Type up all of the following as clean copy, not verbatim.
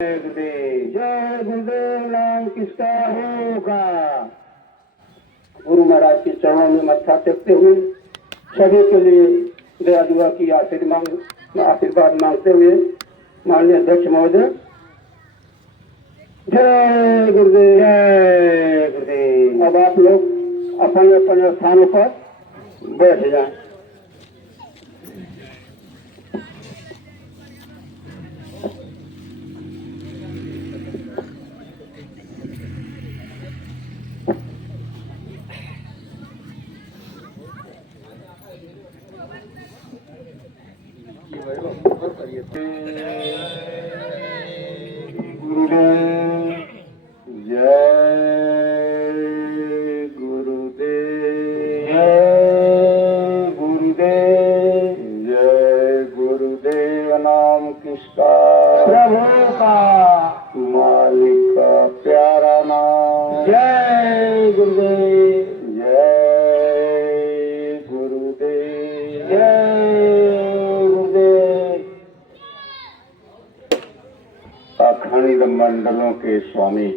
जय गुरुदेव नाम किसका होगा। गुरु महाराज के चरणों में मत्था टेकते हुए सभी के लिए दया दुआ की आशीर्वाद मांगते हुए माननीय अध्यक्ष महोदय जय गुरुदेव। जय गुरुदेव। अब आप लोग अपने अपने स्थानों पर बैठ जाएं। प्रभु का मालिक का प्यारा नाम। जय गुरुदेव। जय गुरुदेव। जय गुरुदेव। अखंड मंडलों के स्वामी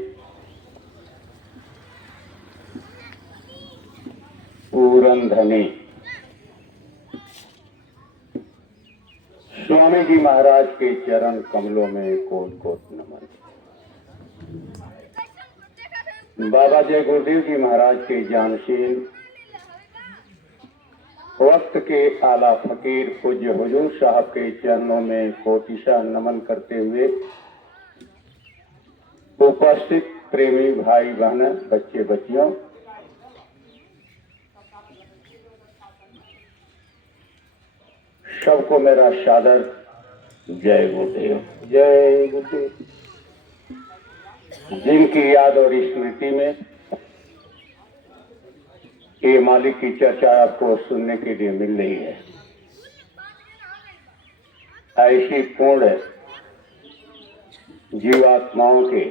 पूरन धनी स्वामी जी महाराज के चरण कमलों में कोट कोट नमन। बाबा जय गुरुदेव जी महाराज के जानशील वक्त के आला फकीर पूज्य हुजूर साहब के चरणों में कोटिशा नमन करते हुए उपस्थित प्रेमी भाई बहन बच्चे बच्चियों, सबको मेरा सादर जय गुरुदेव। जय गुरुदेव। जिनकी याद और स्मृति में ये मालिक की चर्चा आपको सुनने के लिए मिल रही है, ऐसी पूर्ण जीवात्माओं के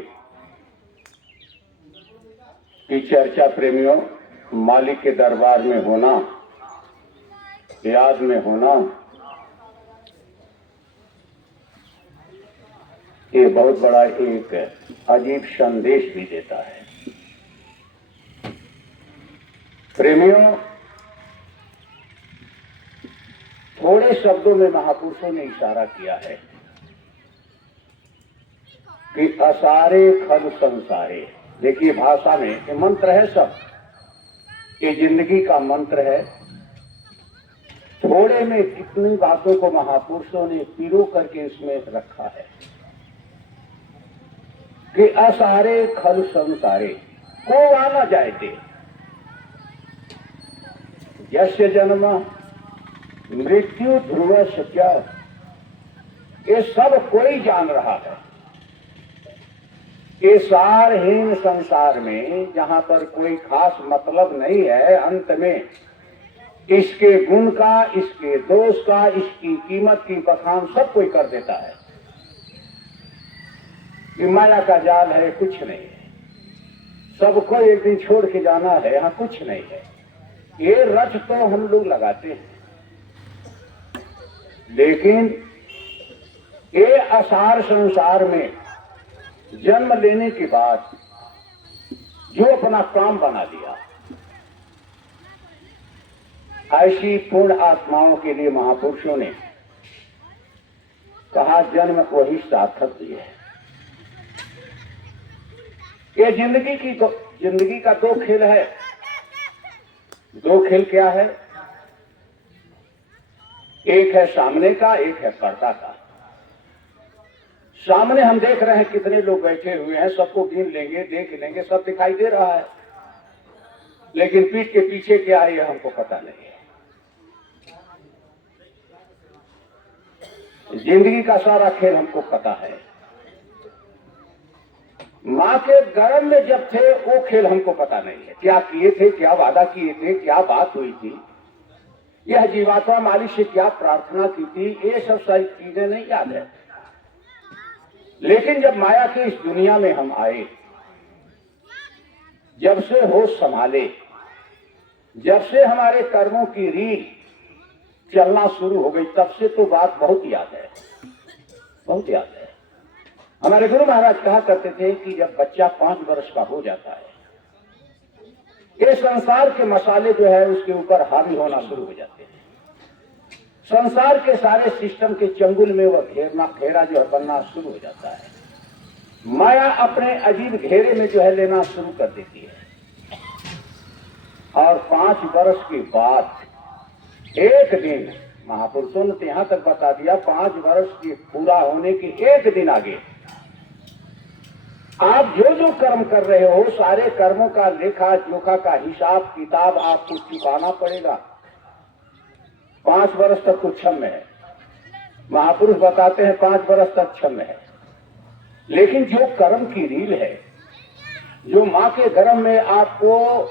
की चर्चा प्रेमियों, मालिक के दरबार में होना, याद में होना, ये बहुत बड़ा एक अजीब संदेश भी देता है। प्रेमियों, थोड़े शब्दों में महापुरुषों ने इशारा किया है कि असारे खल संसारे। देखिए भाषा में ये मंत्र है, सब ये जिंदगी का मंत्र है। थोड़े में कितनी बातों को महापुरुषों ने पिरो करके इसमें रखा है कि असारे खल संसारे को आना जायते यस्य जन्म मृत्यु ध्रुव सत्या। ये सब कोई जान रहा है। ये सारहीन संसार में जहां पर कोई खास मतलब नहीं है, अंत में इसके गुण का, इसके दोष का, इसकी कीमत की बखान सब कोई कर देता है कि माया का जाल है, कुछ नहीं है, सबको एक दिन छोड़ के जाना है, यहाँ कुछ नहीं है। ये रच तो हम लोग लगाते हैं, लेकिन ये असार संसार में जन्म लेने के बाद जो अपना काम बना लिया, ऐसी पूर्ण आत्माओं के लिए महापुरुषों ने कहा जन्म वही सार्थक भी है। ये जिंदगी का दो खेल है। दो खेल क्या है? एक है सामने का, एक है पर्दा का। सामने हम देख रहे हैं कितने लोग बैठे हुए हैं, सबको गिन लेंगे, देख लेंगे, सब दिखाई दे रहा है, लेकिन पीठ के पीछे क्या है यह हमको पता नहीं है। जिंदगी का सारा खेल हमको पता है। मां के गर्भ में जब थे वो खेल हमको पता नहीं है, क्या किए थे, क्या वादा किए थे, क्या बात हुई थी, यह जीवात्मा मालिक से क्या प्रार्थना की थी, ये सब सारी चीजें नहीं याद है। लेकिन जब माया की इस दुनिया में हम आए, जब से होश संभाले, जब से हमारे कर्मों की रीढ़ चलना शुरू हो गई, तब से तो बात बहुत याद है, बहुत याद है। हमारे गुरु महाराज कहा करते थे कि जब बच्चा 5 वर्ष का हो जाता है, ये संसार के मसाले जो है उसके ऊपर हावी होना शुरू हो जाते हैं। संसार के सारे सिस्टम के चंगुल में वह घेरा जो है बनना शुरू हो जाता है। माया अपने अजीब घेरे में जो है लेना शुरू कर देती है। और 5 वर्ष के बाद एक दिन, महापुरुषों ने यहां तक बता दिया, 5 वर्ष के पूरा होने के एक दिन आगे आप जो जो कर्म कर रहे हो, सारे कर्मों का लेखा जोखा का हिसाब किताब आपको चुकाना पड़ेगा। 5 वर्ष तक तो क्षम्य है, महापुरुष बताते हैं 5 वर्ष तक क्षम्य है। लेकिन जो कर्म की रील है, जो मां के गर्भ में आपको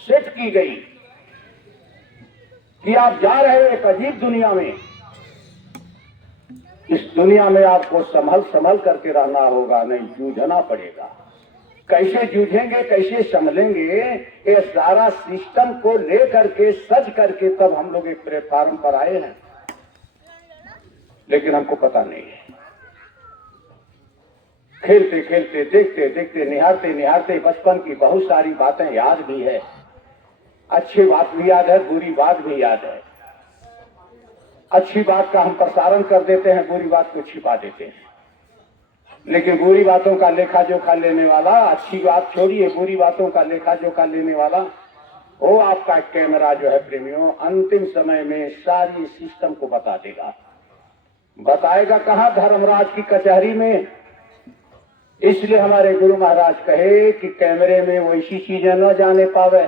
सेट की गई कि आप जा रहे हो एक अजीब दुनिया में, इस दुनिया में आपको संभल करके रहना होगा, नहीं जूझना पड़ेगा। कैसे जूझेंगे, कैसे संभलेंगे, ये सारा सिस्टम को लेकर के सज करके तब हम लोग एक प्लेटफार्म पर आए हैं। लेकिन हमको पता नहीं है। खेलते खेलते, देखते देखते, निहारते निहारते बचपन की बहुत सारी बातें याद भी है। अच्छी बात भी याद है, बुरी बात भी याद है। अच्छी बात का हम प्रसारण कर देते हैं, बुरी बात को छिपा देते हैं। लेकिन बुरी बातों का लेखा जोखा लेने वाला, अच्छी बात छोड़िए, बुरी बातों का लेखा जोखा लेने वाला वो आपका कैमरा जो है प्रेमियों, अंतिम समय में सारी सिस्टम को बता देगा। बताएगा कहां? धर्मराज की कचहरी में। इसलिए हमारे गुरु महाराज कहे कि कैमरे में वैसी चीजें न जाने पावे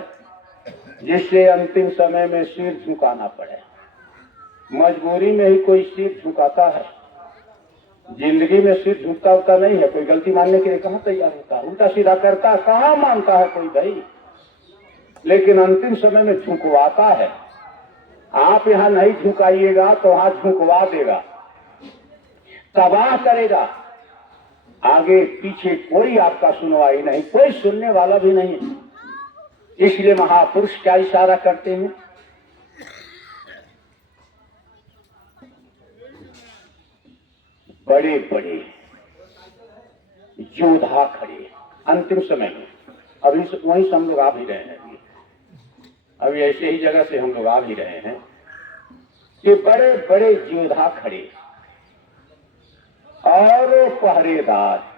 जिससे अंतिम समय में सिर झुकाना पड़े। मजबूरी में ही कोई सिर झुकाता है, जिंदगी में सिर झुकता होता नहीं है। कोई गलती मानने के लिए कहां तैयार होता है, उल्टा सीधा करता कहां मानता है कोई भाई। लेकिन अंतिम समय में झुकवाता है। आप यहां नहीं झुकाइएगा तो वहां झुकवा देगा, तबाह करेगा। आगे पीछे कोई आपका सुनवाई नहीं, कोई सुनने वाला भी नहीं। इसलिए महापुरुष क्या इशारा करते हैं? बड़े बड़े योद्धा खड़े अंतिम समय में। अभी वहीं से हम लोग आ भी रहे हैं, अभी ऐसे ही जगह से हम लोग आ भी रहे हैं कि बड़े बड़े योद्धा खड़े और पहरेदार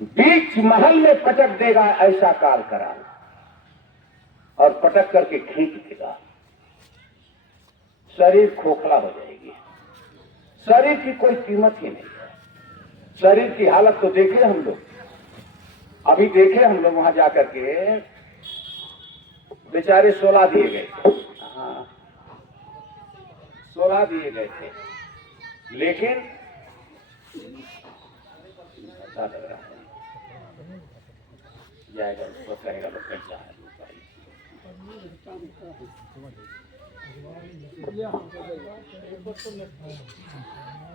बीच महल में पटक देगा, ऐसा काल करा और पटक करके खींच देगा। शरीर खोखला हो जाएगी। शरीर की कोई कीमत ही नहीं है। शरीर की हालत तो देखे हम लोग, अभी देखे हम लोग वहां जाकर के, बेचारे 16 दिए गए थे। हाँ, 16 दिए गए थे, लेकिन अच्छा लग रहा है, जाएगा उसको कहेगा लोग कैसा है।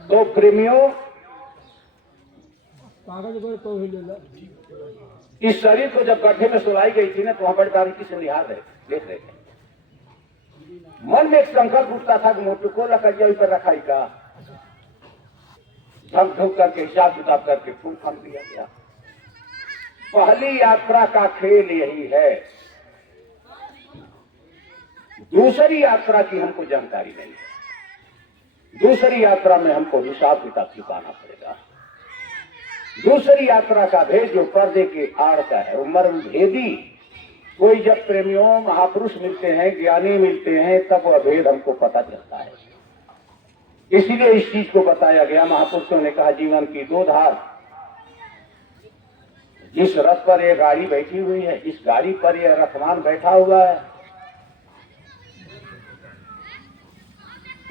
तो प्रेमियों, इस शरीर को जब गड्ढे में सुलाई गई थी ना, तो वहां बड़ी बारीकी से निहार रहे, देख रहे थे। मन में एक संकल्प उठता था कि मोटू को लकड़िया पर रखाई का, धक धुक करके हिसाब किताब करके फूल फन दिया गया। पहली यात्रा का खेल यही है, दूसरी यात्रा की हमको जानकारी नहीं है। दूसरी यात्रा में हमको हिसाब किताब चुकाना पड़ेगा। दूसरी यात्रा का भेद जो पर्दे के आड़ का है, वो मर्म भेदी। कोई जब प्रेमियों महापुरुष मिलते हैं, ज्ञानी मिलते हैं, तब वह भेद हमको पता चलता है। इसीलिए इस चीज को बताया गया। महापुरुषों ने कहा जीवन की 2 धार। जिस रथ पर यह गाड़ी बैठी हुई है, इस गाड़ी पर यह रथवान बैठा हुआ है,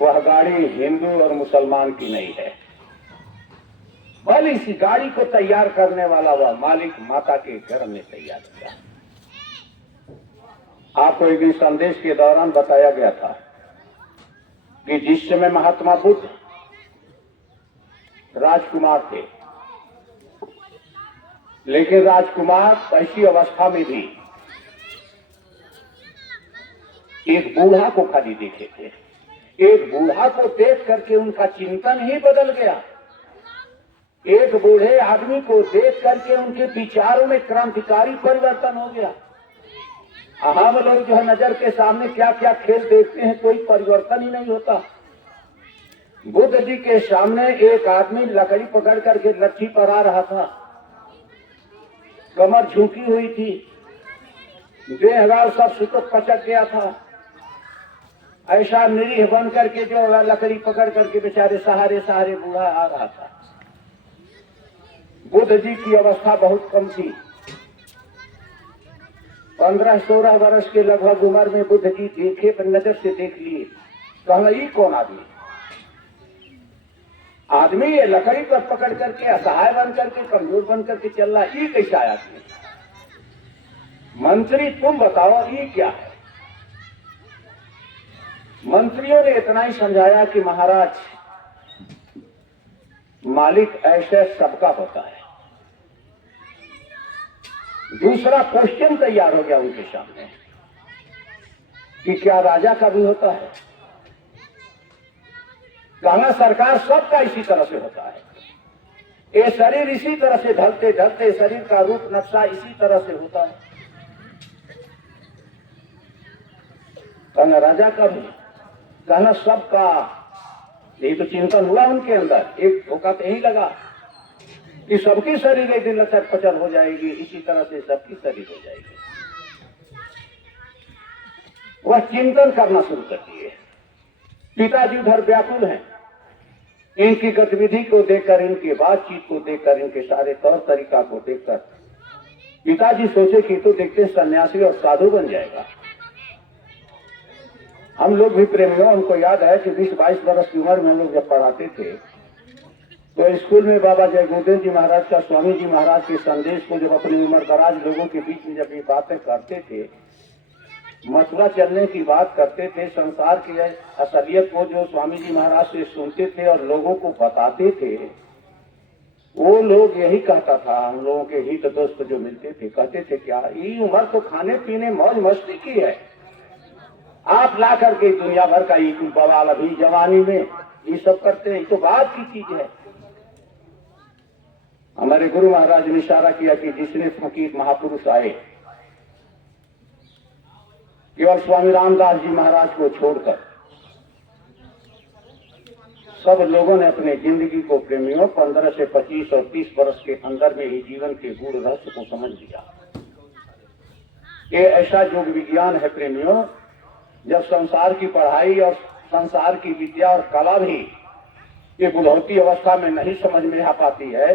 वह गाड़ी हिंदू और मुसलमान की नहीं है, बल्कि इसी गाड़ी को तैयार करने वाला वह मालिक माता के घर में तैयार किया। आपको एक दिन संदेश के दौरान बताया गया था कि जिस समय महात्मा बुद्ध राजकुमार थे, लेकिन राजकुमार ऐसी अवस्था में भी एक बूढ़ा को खाली देखे थे। एक बूढ़ा को देख करके उनका चिंतन ही बदल गया। एक बूढ़े आदमी को देख करके उनके विचारों में क्रांतिकारी परिवर्तन हो गया। हम लोग जो है नजर के सामने क्या क्या खेल देखते हैं, कोई परिवर्तन ही नहीं होता। बुद्ध जी के सामने एक आदमी लकड़ी पकड़ करके लट्ठी पर आ रहा था, कमर झुकी हुई थी, देहगार सब सुतक पचक गया था। ऐसा निरीह बन करके जो लकड़ी पकड़ करके बेचारे सहारे सहारे बूढ़ा आ रहा था। बुद्ध जी की अवस्था बहुत कम थी, 15-16 वर्ष के लगभग उम्र में बुद्ध जी देखे, पर नजर से देख लिए। कहना ये कौन आदमी, आदमी ये लकड़ी पर पकड़ करके असहाय बन करके कमजोर बन करके चल रहा, ये कैसा आदमी? मंत्री तुम बताओ ये क्या है? मंत्रियों ने इतना ही समझाया कि महाराज, मालिक ऐसे सबका होता है। दूसरा क्वेश्चन तैयार हो गया उनके सामने कि क्या राजा का भी होता है? कहना सरकार सबका इसी तरह से होता है। ये शरीर इसी तरह से ढलते ढलते शरीर का रूप नक्शा इसी तरह से होता है। कहना राजा का भी, कहना सबका। यही तो चिंतन हुआ उनके अंदर, एक धोखा तो यही लगा कि सबकी शरीर एक दिन लचर पचर हो जाएगी, इसी तरह से सबकी शरीर हो जाएगी। वह चिंतन करना शुरू कर दिए। पिताजी उधर व्याकुल हैं, इनकी गतिविधि को देखकर, इनकी बातचीत को देखकर, इनके सारे तौर तरीका को देखकर पिताजी सोचे कि तो देखते सन्यासी और साधु बन जाएगा। हम लोग भी प्रेमियों, हमको याद है कि 20-22 वर्ष की उम्र में हम लोग जब पढ़ाते थे तो स्कूल में बाबा जय गुरुदेव जी महाराज का, स्वामी जी महाराज के संदेश को जब अपनी उम्र दराज लोगों के बीच में जब ये बातें करते थे, मथुरा चलने की बात करते थे, संसार की असलियत को जो स्वामी जी महाराज से सुनते थे और लोगों को बताते थे, वो लोग यही कहता था, हम लोगों के हित दोस्त जो मिलते थे कहते थे क्या ये उम्र तो खाने पीने मौज मस्ती की है, आप ला करके दुनिया भर का ये बवाल अभी जवानी में ये सब करते हैं, तो बात की चीज है। हमारे गुरु महाराज ने इशारा किया कि जिसने फकीर महापुरुष आए, केवल स्वामी रामदास जी महाराज को छोड़कर सब लोगों ने अपने जिंदगी को प्रेमियों 15 से 25 और 30 वर्ष के अंदर में ही जीवन के गूढ़ रहस्य को समझ लिया। ये ऐसा योग विज्ञान है प्रेमियों, जब संसार की पढ़ाई और संसार की विद्या और कला भी ये बुढ़ौती अवस्था में नहीं समझ में आ पाती है,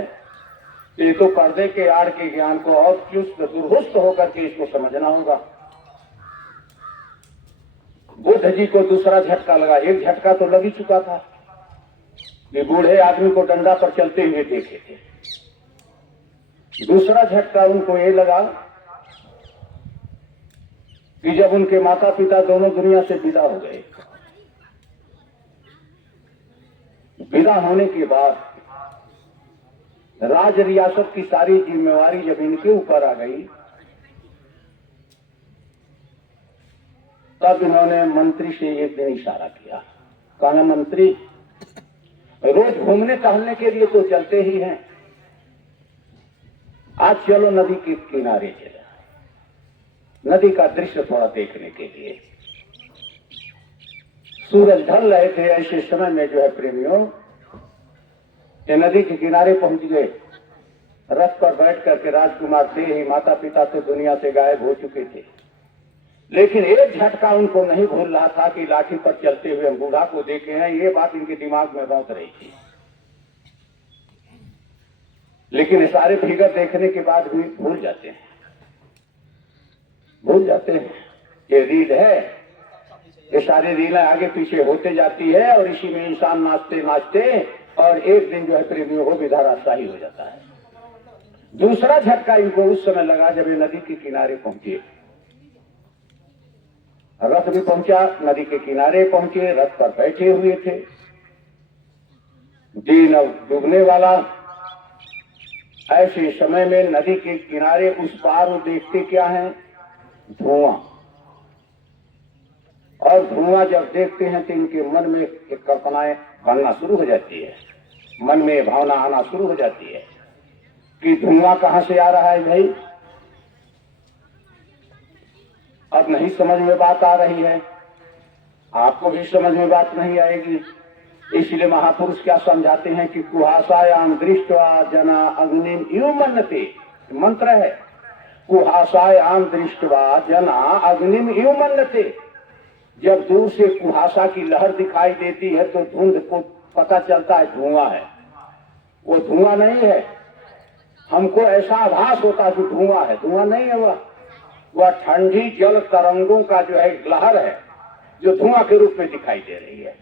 ये तो पर्दे के आड़ के ज्ञान को और चुस्त दुर्हुस्त होकर के इसको समझना होगा। बुद्ध जी को दूसरा झटका लगा, एक झटका तो लग ही चुका था कि बूढ़े आदमी को डंडा पर चलते हुए देखे थे, दूसरा झटका उनको ये लगा कि जब उनके माता पिता दोनों दुनिया से विदा हो गए, विदा होने के बाद राज रियासत की सारी जिम्मेवारी जब इनके ऊपर आ गई, तब इन्होंने मंत्री से एक दिन इशारा किया। कहा मंत्री, रोज घूमने टहलने के लिए तो चलते ही हैं, आज चलो नदी के किनारे चले, नदी का दृश्य थोड़ा देखने के लिए। सूरज ढल रहे थे, ऐसे समय में जो है प्रेमियों ये नदी के किनारे पहुंच गए। रथ पर बैठ करके राजकुमार थे ही, माता पिता तो दुनिया से गायब हो चुके थे, लेकिन एक झटका उनको नहीं भूल रहा था कि लाठी पर चलते हुए हम बूढ़ा को देखे हैं, ये बात इनके दिमाग में रौंद रही थी। लेकिन ये सारे फिगर देखने के बाद भी भूल जाते हैं, भूल जाते हैं। ये रील है, ये सारी रीलें आगे पीछे होते जाती है और इसी में इंसान नाचते नाचते और एक दिन जो है प्रेमियों को भी धराशायी हो जाता है। दूसरा झटका इनको उस समय लगा जब ये नदी के किनारे पहुंचे। रथ भी पहुंचा, नदी के किनारे पहुंचे, रथ पर बैठे हुए थे। दिन अब डूबने वाला, ऐसे समय में नदी के किनारे उस पार वो देखते क्या है, धुआं। और धुआं जब देखते हैं तो इनके मन में एक कल्पनाएं बनना शुरू हो जाती है। मन में भावना आना शुरू हो जाती है कि धुआं कहां से आ रहा है भाई। अब नहीं समझ में बात आ रही है, आपको भी समझ में बात नहीं आएगी। इसलिए महापुरुष क्या समझाते हैं कि कुहासायाम दृष्ट्वा जना अग्निम इव मन्नते, मंत्र है, कुहासायाम दृष्ट्वा जना अग्निम इव मन्नते। जब दूर से कुहासा की लहर दिखाई देती है तो धुंध को पता चलता है धुआं है, वो धुआं नहीं है। हमको ऐसा आभास होता है कि धुआं है, धुआं नहीं है, वह ठंडी जल तरंगों का जो है लहर है जो धुआं के रूप में दिखाई दे रही है।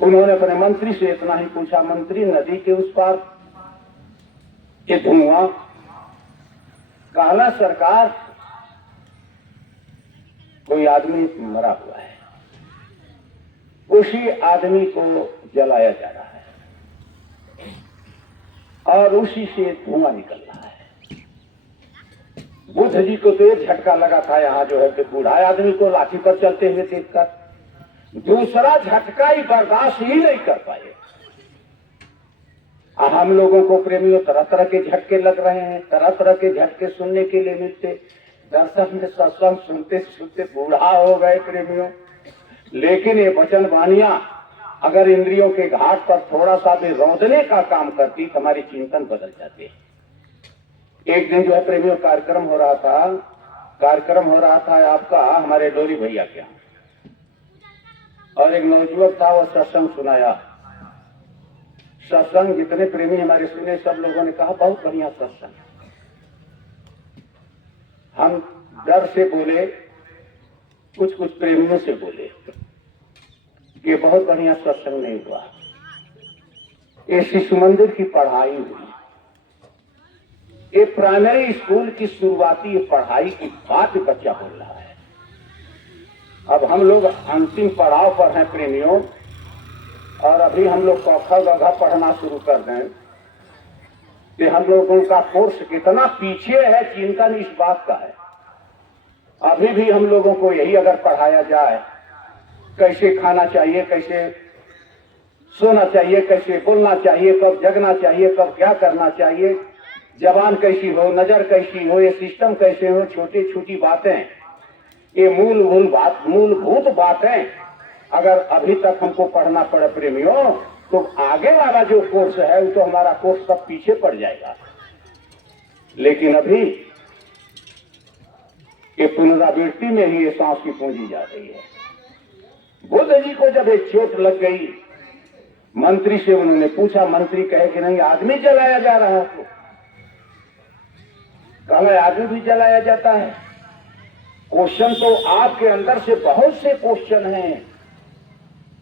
उन्होंने अपने मंत्री से इतना ही पूछा, मंत्री नदी के उस पार ये धुआं? कहला सरकार कोई आदमी मरा हुआ है, उसी आदमी को जलाया जा रहा है और उसी से धुआं निकल रहा है। बुद्ध जी को तो एक झटका लगा था यहाँ जो है कि बूढ़ा आदमी को लाठी पर चलते हुए देखकर, दूसरा झटका ही बर्दाश्त ही नहीं कर पाए। हम लोगों को प्रेमियों तरह तरह के झटके लग रहे हैं, तरह तरह के झटके सुनने के लिए मिलते। दर्शन में सत्संग सुनते सुनते बूढ़ा हो गए प्रेमियों। लेकिन ये वचन वाणियां अगर इंद्रियों के घाट पर थोड़ा सा भी रौंदने का काम करती तो हमारी चिंतन बदल जाते। एक दिन जो है प्रेमियों कार्यक्रम हो रहा था आपका हमारे डोरी भैया के यहाँ, और एक नौजुवक था, वो सत्संग सुनाया। सत्संग जितने प्रेमी हमारे सुने सब लोगों ने कहा बहुत बढ़िया सत्संग। हम डर से बोले, कुछ प्रेमियों से बोले कि बहुत बढ़िया सत्संग नहीं हुआ। ये शिशु मंदिर की पढ़ाई हुई, ये प्राइमरी स्कूल की शुरुआती पढ़ाई की बात बच्चा बोल रहा है। अब हम लोग अंतिम पड़ाव पर हैं प्रेमियों, और अभी हम लोग क ख ग घ पढ़ना शुरू कर दें कि हम लोगों का कोर्स कितना पीछे है, चिंतन इस बात का है। अभी भी हम लोगों को यही अगर पढ़ाया जाए, कैसे खाना चाहिए, कैसे सोना चाहिए, कैसे बोलना चाहिए, कब जगना चाहिए, कब क्या करना चाहिए, जबान कैसी हो, नजर कैसी हो, ये सिस्टम कैसे हो, छोटी छोटी बातें, ये मूलभूत बातें अगर अभी तक हमको पढ़ना पड़े प्रेमियों, तो आगे वाला जो कोर्स है वो तो हमारा कोर्स सब पीछे पड़ जाएगा। लेकिन अभी ये पुनरावृत्ति में ही ये सांस की पूंजी जा रही है। बुद्ध जी को जब एक चोट लग गई, मंत्री से उन्होंने पूछा, मंत्री कहे कि नहीं आदमी जलाया जा रहा है। तो कहा आदमी भी जलाया जाता है। क्वेश्चन तो आपके अंदर से बहुत से क्वेश्चन हैं,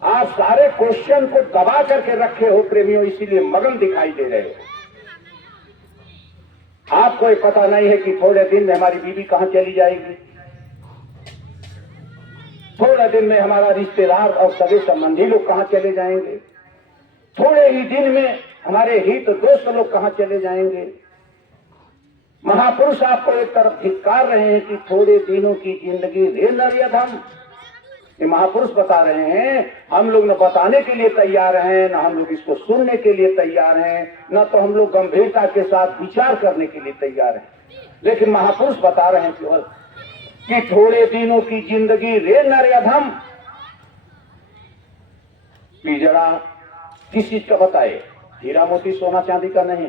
आप सारे क्वेश्चन को दबा करके रखे हो प्रेमियों, इसीलिए मगन दिखाई दे रहे हो। आपको ये पता नहीं है कि थोड़े दिन में हमारी बीवी कहां चली जाएगी, थोड़े दिन में हमारा रिश्तेदार और सगे संबंधी लोग कहां चले जाएंगे, थोड़े ही दिन में हमारे हित दोस्त लोग कहां चले जाएंगे। महापुरुष आपको एक तरफ धिक्कार रहे हैं कि थोड़े दिनों की जिंदगी रे नरियधम। ये महापुरुष बता रहे हैं, हम लोग न बताने के लिए तैयार हैं, न हम लोग इसको सुनने के लिए तैयार हैं, न तो हम लोग गंभीरता के साथ विचार करने के लिए तैयार हैं। लेकिन महापुरुष बता रहे हैं केवल कि थोड़े दिनों की जिंदगी रे नरियधम। पिजड़ा किस चीज का बताए? हीरा मोती सोना चांदी का नहीं,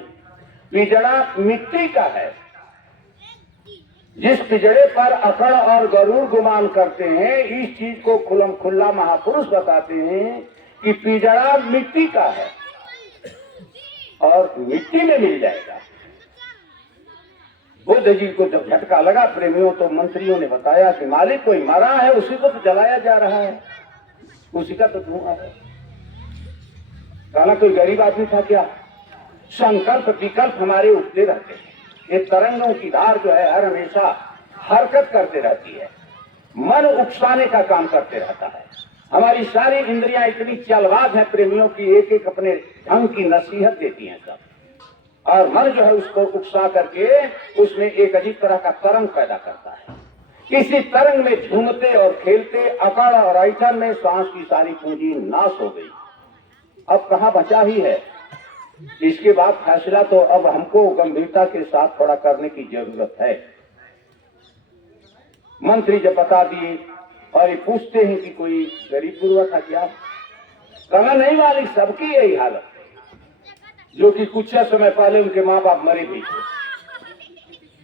पिजड़ा मिट्टी का है। जिस पिजड़े पर अकड़ और गरुड़ गुमान करते हैं, इस चीज को खुल्लम खुल्ला महापुरुष बताते हैं कि पिजड़ा मिट्टी का है और मिट्टी में मिल जाएगा। बुद्ध जी को जब झटका लगा प्रेमियों, तो मंत्रियों ने बताया कि मालिक कोई मरा है, उसी को तो जलाया जा रहा है, उसी का तो धुआं है। कहना कोई गरीब आदमी था क्या? संकल्प विकल्प हमारे उठते रहते हैं। ये तरंगों की धार जो है हर हमेशा हरकत करते रहती है, मन उकसाने का काम करते रहता है। हमारी सारी इंद्रियां इतनी चालबाज हैं प्रेमियों की, एक एक अपने ढंग की नसीहत देती हैं सब, और मन जो है उसको उकसा करके उसमें एक अजीब तरह का तरंग पैदा करता है। इसी तरंग में झूमते और खेलते अकड़ और ऐठन में सांस की सारी पूंजी नाश हो गई। अब कहाँ बचा ही है। इसके बाद फैसला तो अब हमको गंभीरता के साथ थोड़ा करने की जरूरत है। मंत्री जब बता दिए और ये पूछते हैं कि कोई गरीब गुरुआ था क्या, कहना नहीं मालिक, सबकी यही हालत है, जो कि कुछ समय पहले उनके माँ बाप मरे भी थे,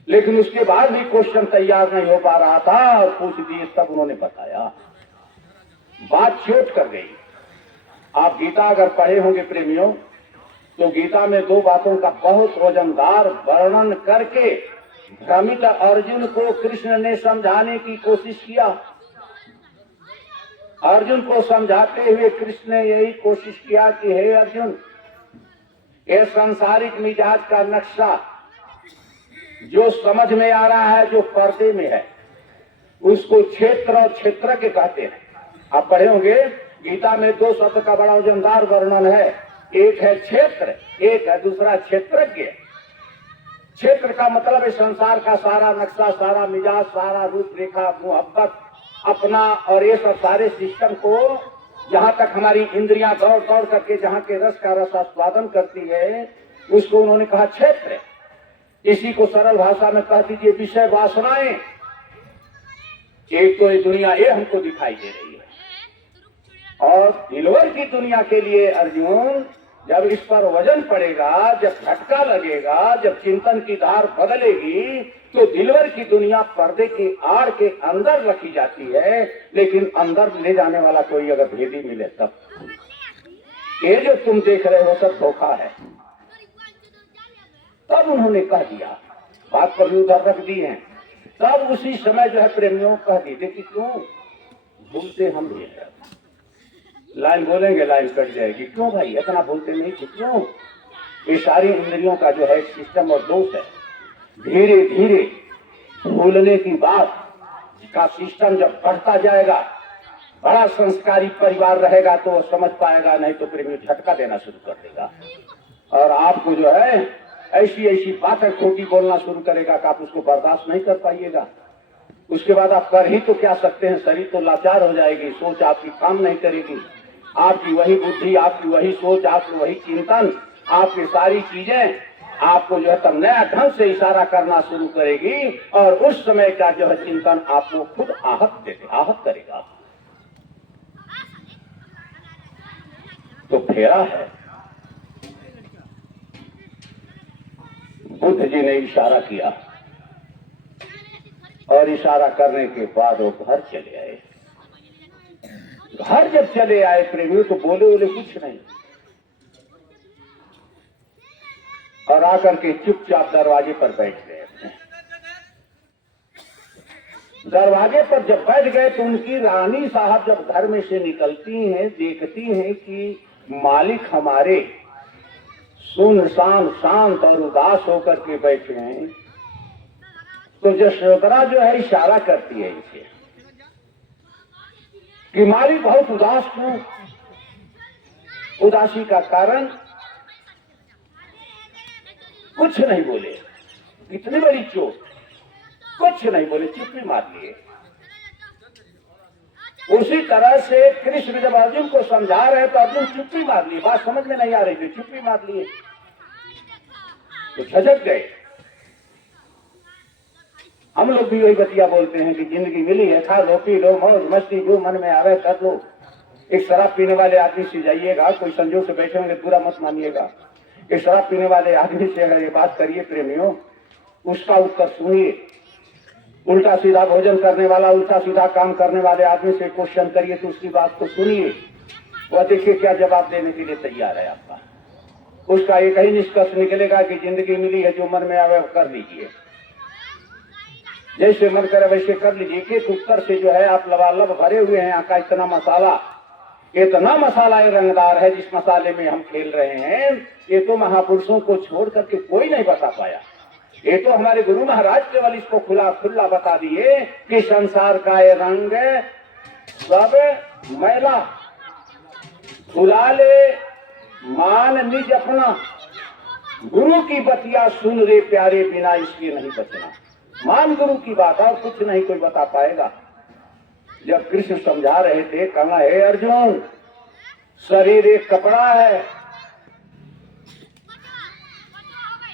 लेकिन उसके बाद भी क्वेश्चन तैयार नहीं हो पा रहा था और पूछ दिए तब उन्होंने बताया। बात चोट कर गई। आप गीता अगर पढ़े होंगे प्रेमियों, तो गीता में दो बातों का बहुत वजनदार वर्णन करके भ्रमित अर्जुन को कृष्ण ने समझाने की कोशिश किया। अर्जुन को समझाते हुए कृष्ण ने यही कोशिश किया कि हे अर्जुन, ये सांसारिक मिजाज का नक्शा जो समझ में आ रहा है, जो पर्दे में है, उसको क्षेत्र और क्षेत्र के कहते हैं। आप पढ़े होंगे गीता में दो शब्द का बड़ा वजनदार वर्णन है, एक है क्षेत्र, एक है दूसरा क्षेत्रज्ञ। क्षेत्र का मतलब है संसार का सारा नक्शा, सारा मिजाज, सारा रूपरेखा, मोहब्बत, अपना और ये सब सारे सिस्टम को जहां तक हमारी इंद्रियां दौड़ दौड़ करके जहां के रस का रसास्वादन करती है, उसको उन्होंने कहा क्षेत्र। इसी को सरल भाषा में कह दीजिए विषय वासनाएं। एक तो ये दुनिया ये हमको दिखाई दे रही है, और दिलवर की दुनिया के लिए अर्जुन जब इस पर वजन पड़ेगा, जब झटका लगेगा, जब चिंतन की धार बदलेगी, तो दिलवर की दुनिया पर्दे की आड़ के अंदर रखी जाती है, लेकिन अंदर ले जाने वाला कोई अगर भेदी मिले तब। ये जो तुम देख रहे हो सब धोखा है। तब उन्होंने कह दिया, बात पर भी उधर रख दी है। तब उसी समय जो है प्रेमियों कह दी कि क्यों भूलते हम भी हैं। लाइन बोलेंगे लाइन कट जाएगी, क्यों भाई इतना भूलते नहीं थे, क्यों? ये सारी इंद्रियों का जो है सिस्टम और दोष है। धीरे धीरे भूलने की बात का सिस्टम जब बढ़ता जाएगा, बड़ा संस्कारी परिवार रहेगा तो समझ पाएगा, नहीं तो प्रेमी झटका देना शुरू कर देगा और आपको जो है ऐसी ऐसी बातें खोटी बोलना शुरू करेगा कि आप उसको बर्दाश्त नहीं कर पाइएगा। उसके बाद आप कर ही तो क्या सकते हैं, शरीर तो लाचार हो जाएगी, सोच आपकी काम नहीं करेगी, आपकी वही बुद्धि, आपकी वही सोच, आपकी वही चिंतन, आपकी सारी चीजें आपको जो है तब नया ढंग से इशारा करना शुरू करेगी, और उस समय का जो है चिंतन आपको खुद आहत करेगा। तो फेरा है। बुद्ध जी ने इशारा किया और इशारा करने के बाद वो घर चले आए। घर जब चले आए प्रेमियों तो बोले कुछ नहीं, और आकर के चुपचाप दरवाजे पर बैठ गए। दरवाजे पर जब बैठ गए तो उनकी रानी साहब जब घर में से निकलती हैं, देखती हैं कि मालिक हमारे सुनसान शांत और उदास होकर के बैठे हैं, तो यशोधरा जो है इशारा करती है इसे कि मालिक बहुत उदास क्यों? उदासी का कारण कुछ नहीं बोले। इतनी बड़ी चोट, कुछ नहीं बोले, चुप्पी मार लिए। उसी तरह से कृष्ण जब अर्जुन को समझा रहे तो अर्जुन चुप्पी मार लिए, बात समझ में नहीं आ रही थी, चुप्पी मार लिए तो झटक गए। हम लोग भी वही बतिया बोलते हैं कि जिंदगी मिली है, खा लो पी लो, मौज मस्ती जो मन में आवे कर लो। एक शराब पीने वाले आदमी से जाइएगा, कोई संजोग से बैठे होंगे बुरा मत मानिएगा, एक शराब पीने वाले आदमी से अगर ये बात करिए प्रेमियों, उसका उत्तर सुनिए। उल्टा सीधा भोजन करने वाला, उल्टा सीधा काम करने वाले आदमी से क्वेश्चन करिए तो उसकी बात को सुनिए, वह देखिए क्या जवाब देने के लिए तैयार है आपका। उसका एक ही निष्कर्ष निकलेगा कि जिंदगी मिली है, जो मन में आवे कर लीजिए, जैसे मन करे वैसे कर लीजिए। एक उत्तर से जो है आप लबालब भरे हुए हैं। आका इतना मसाला ये रंगदार है जिस मसाले में हम खेल रहे हैं, ये तो महापुरुषों को छोड़ करके कोई नहीं बता पाया। ये तो हमारे गुरु महाराज केवल इसको खुला बता दिए कि संसार का ये रंग सब मैला, भुला ले मान निज अपना, गुरु की बतिया सुन रे प्यारे, बिना इसके नहीं बचना। मान गुरु की बात, और कुछ नहीं कोई बता पाएगा। जब कृष्ण समझा रहे थे, कहना हे अर्जुन, शरीर एक कपड़ा है।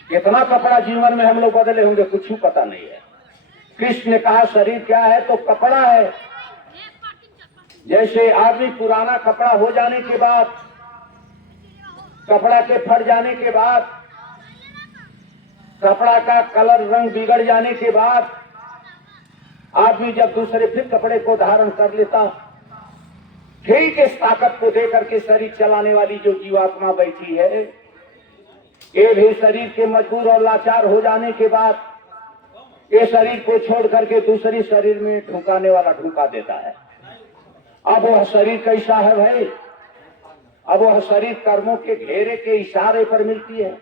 कितना कपड़ा जीवन में हम लोग बदले होंगे कुछ पता नहीं है। कृष्ण ने कहा शरीर क्या है तो कपड़ा है। जैसे आदमी पुराना कपड़ा हो जाने के बाद, कपड़ा के फट जाने के बाद, कपड़ा का कलर रंग बिगड़ जाने के बाद आदमी जब दूसरे फिर कपड़े को धारण कर लेता, ठीक इस ताकत को देकर के शरीर चलाने वाली जो जीवात्मा बैठी है, ये भी शरीर के मजबूर और लाचार हो जाने के बाद ये शरीर को छोड़ करके दूसरी शरीर में ढुकाने वाला ढुका देता है। अब वह शरीर कैसा है भाई? अब वह शरीर कर्मों के घेरे के इशारे पर मिलती है।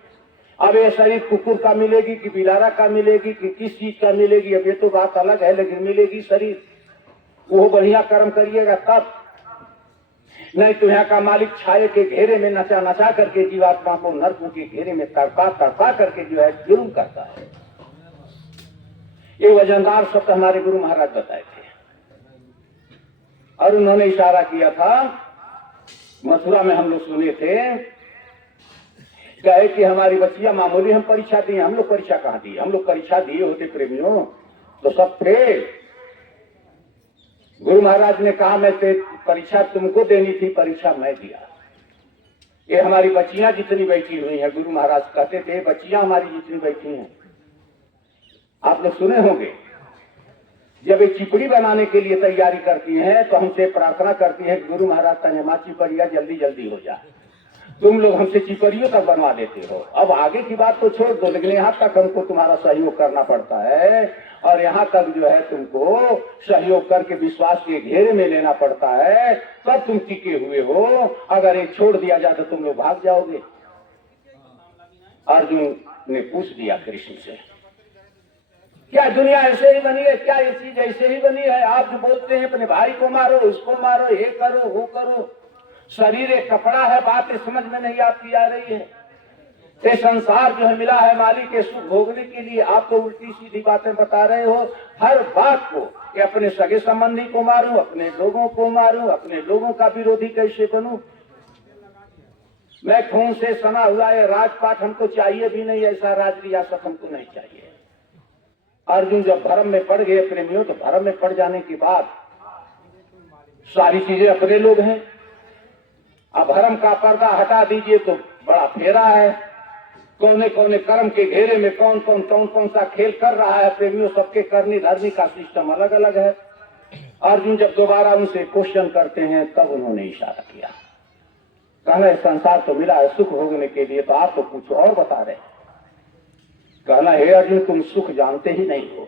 अब ये शरीर कुकुर का मिलेगी कि बिलारा का मिलेगी कि किस चीज का मिलेगी, अब ये तो बात अलग है, लेकिन मिलेगी शरीर। वो बढ़िया कर्म करिएगा तब, नहीं तो यहाँ का मालिक छाये के घेरे में नचा नचा करके जीवात्मा को नरकों के घेरे में तड़पा तड़पा करके जो है जुर्म करता है। ये वजनदार शब्द हमारे गुरु महाराज बताए थे और उन्होंने इशारा किया था, मथुरा में हम लोग सुने थे, कहे कि हमारी बच्चियां मामूली हम परीक्षा दिए। हम लोग परीक्षा कहाँ दिए? हम लोग परीक्षा दिए होते प्रेमियों तो सब थे। गुरु महाराज ने कहा मैं परीक्षा तुमको देनी थी, परीक्षा मैं दिया। ये हमारी बच्चियां जितनी बैठी हुई हैं, गुरु महाराज कहते थे बच्चियां हमारी जितनी बैठी हैं, आप लोग सुने होंगे, जब ये चिपड़ी बनाने के लिए तैयारी करती हैं तो हमसे प्रार्थना करती है कि गुरु महाराज तनेमा चिपड़िया जल्दी जल्दी हो जाए। तुम लोग हमसे चिपड़ियों तक बनवा देते हो, अब आगे की बात तो छोड़ दो, लेकिन यहाँ तक हमको तुम्हारा सहयोग करना पड़ता है और यहाँ तक जो है तुमको सहयोग करके विश्वास के घेरे में लेना पड़ता है, तब तुम टिके हुए हो। अगर ये छोड़ दिया जाए तो तुम लोग भाग जाओगे। अर्जुन ने पूछ दिया कृष्ण से, क्या दुनिया ऐसे ही बनी है? क्या ये चीज ऐसे ही बनी है? आप जो बोलते हैं अपने भाई को मारो, उसको मारो, ये करो वो करो, शरीर एक कपड़ा है, बात समझ में नहीं आपकी आ रही है। ये संसार जो है मिला है मालिक के सुख भोगने के लिए, आप तो उल्टी सीधी बातें बता रहे हो हर बात को कि अपने सगे संबंधी को मारूं, अपने लोगों को मारूं, अपने लोगों का विरोधी कैसे बनूं? मैं खून से सना हुआ है राजपाट हमको चाहिए भी नहीं, ऐसा राज रियासत हमको नहीं चाहिए। अर्जुन जब भरम में पड़ गए प्रेमियों, तो भरम में पड़ जाने के बाद सारी चीजें अपने लोग हैं। अब भरम का पर्दा हटा दीजिए तो बड़ा फेरा है। कौने कौने कर्म के घेरे में कौन कौन सा खेल कर रहा है प्रेमियों, सबके करनी धरनी का सिस्टम अलग अलग है। अर्जुन जब दोबारा उनसे क्वेश्चन करते हैं तब उन्होंने इशारा किया, कहना संसार तो मिला है सुख भोगने के लिए, तो आप तो कुछ और बता रहे हैं। कहना हे अर्जुन तुम सुख जानते ही नहीं हो,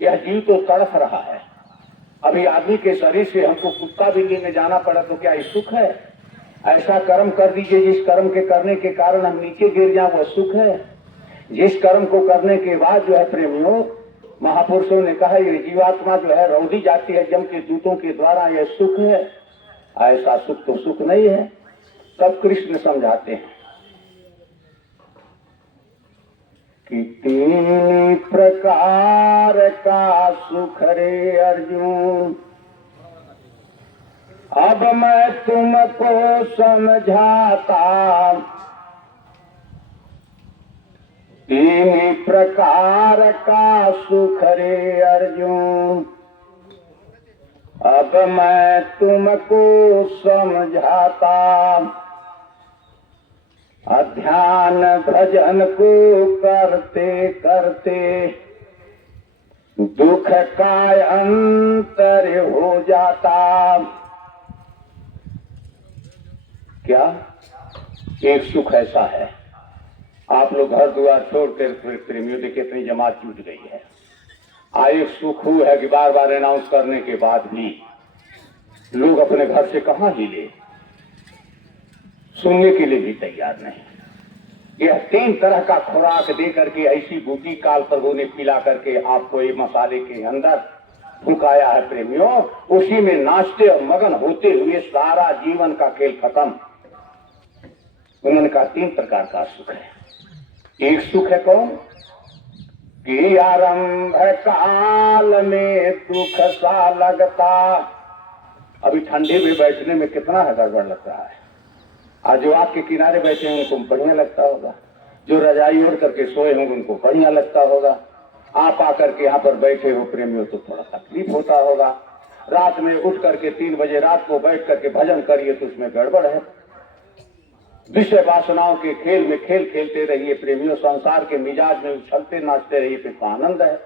यह जीव तो तड़फ रहा है। अभी आदमी के शरीर से हमको कुत्ता बिल्ली में जाना पड़ा तो क्या ये सुख है? ऐसा कर्म कर दीजिए जिस कर्म के करने के कारण हम नीचे गिर जाए, वह सुख है। जिस कर्म को करने के बाद जो है प्रेमियों, महापुरुषों ने कहा ये जीवात्मा जो है रौदी जाती है जम के दूतों के द्वारा, यह सुख है। ऐसा सुख तो सुख नहीं है। तब कृष्ण समझाते हैं कि तीन प्रकार का सुख रे अर्जुन, अब मैं तुमको समझाता। तीन प्रकार का सुख रे अर्जुन, अब मैं तुमको समझाता। ध्यान भजन को करते करते दुख का अंतर हो जाता। क्या एक सुख ऐसा है, आप लोग घर द्वार छोड़कर प्रेमियों देखिए इतनी जमात जुट गई है। एक सुख हुआ है कि बार बार अनाउंस करने के बाद भी लोग अपने घर से कहां हिले, सुनने के लिए भी तैयार नहीं। यह तीन तरह का खुराक दे करके ऐसी बूटी काल प्रभु ने पिला करके आपको ये मसाले के अंदर फुकाया है प्रेमियों, उसी में नाचते और मगन होते हुए सारा जीवन का खेल खत्म। उन्होंने कहा तीन प्रकार का सुख है। एक सुख है कौन कि आरंभ काल में दुख सा लगता, अभी ठंडे में बैठने में कितना गड़बड़ लग रहा है। और जो आग के किनारे बैठे हैं उनको बढ़िया लगता होगा, जो रजाई ओढ़ करके सोए होंगे उनको बढ़िया लगता होगा। आप आकर के यहाँ पर बैठे हो प्रेमियों तो थोड़ा तकलीफ होता होगा। रात में उठ करके 3 बजे रात को बैठ करके भजन करिए तो उसमें गड़बड़ है। विषय वासनाओं के खेल में खेल खेलते रहिए प्रेमियों, संसार के मिजाज में उछलते नाचते रहिए तो आनंद है।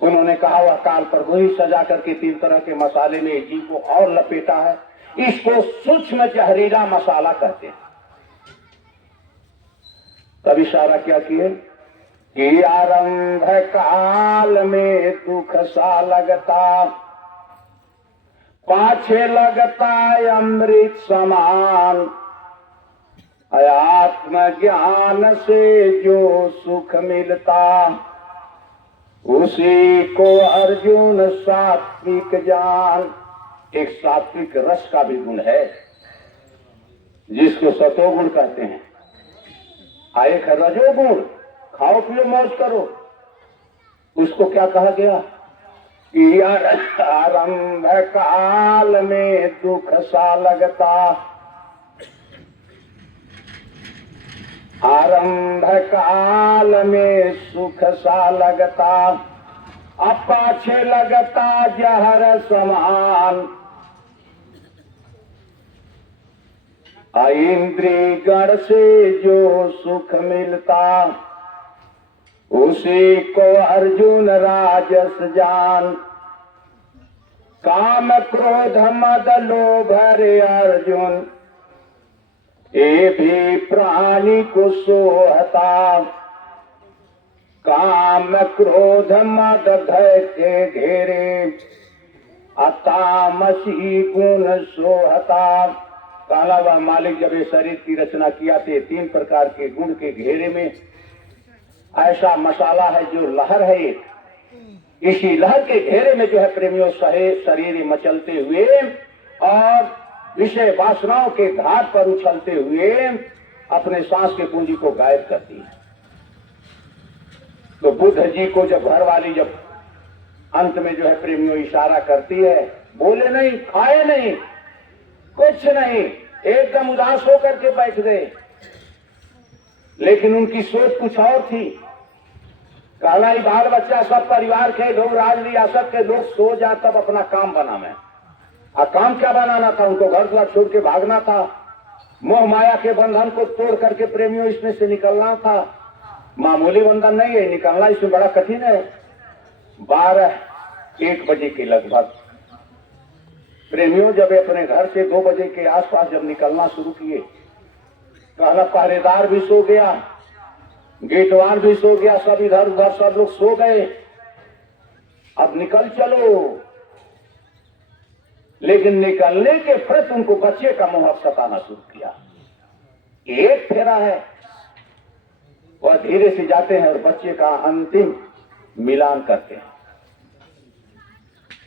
उन्होंने कहा वह काल पर वही सजा करके 3 तरह के मसाले में जी को और लपेटा है, इसको सूक्ष्म जहरीला मसाला कहते हैं। तब इशारा क्या किए कि आरंभ काल में दुख सा लगता, पाछे लगता अमृत समान, आत्म ज्ञान से जो सुख मिलता, उसी को अर्जुन सात्विक जान। एक सात्विक रस का भी गुण है जिसको सतोगुण कहते हैं। एक है रजोगुण, खाओ पियो मौज करो, उसको क्या कहा गया कि आरंभ काल में दुख सा लगता, आरंभ काल में सुख सा लगता, अब पाछे लगता जहर समान, इंद्रिय गण से जो सुख मिलता, उसी को अर्जुन राजस जान। काम क्रोध मद लोभ रे अर्जुन, ये भी प्राणी को सोहता, काम क्रोध मद भय के घेरे, अतामसी गुण सोहता। काला वह मालिक जब ये शरीर की रचना किया थे 3 प्रकार के गुण के घेरे में ऐसा मसाला है जो लहर है एक, इसी लहर के घेरे में जो है प्रेमियों सहे शरीर मचलते हुए और विषय वासनाओं के घाट पर उछलते हुए अपने सांस के पूंजी को गायब करती है। तो बुद्ध जी को जब घर वाली जब अंत में जो है प्रेमियों इशारा करती है, बोले नहीं, खाए नहीं, कुछ नहीं, एकदम उदास होकर के बैठ गए, लेकिन उनकी सोच कुछ और थी। कहना बाल बच्चा सब परिवार के लोग, राज रियासत के लोग सो जा तब अपना काम बना मैं। और काम क्या बनाना था, उनको घर द्वार छोड़ के भागना था, मोह माया के बंधन को तोड़ करके प्रेमियों इसमें से निकलना था। मामूली बंधन नहीं है, निकलना इसमें बड़ा कठिन है। 12-1 बजे के लगभग प्रेमियों जब अपने घर से 2 बजे के आसपास जब निकलना शुरू किए, कहना पहरेदार भी सो गया, गेटवान भी सो गया, सब इधर उधर सब लोग सो गए, अब निकल चलो। लेकिन निकलने के प्रति उनको बच्चे का मोह सताना शुरू किया। एक फेरा है, वह धीरे से जाते हैं और बच्चे का अंतिम मिलान करते हैं।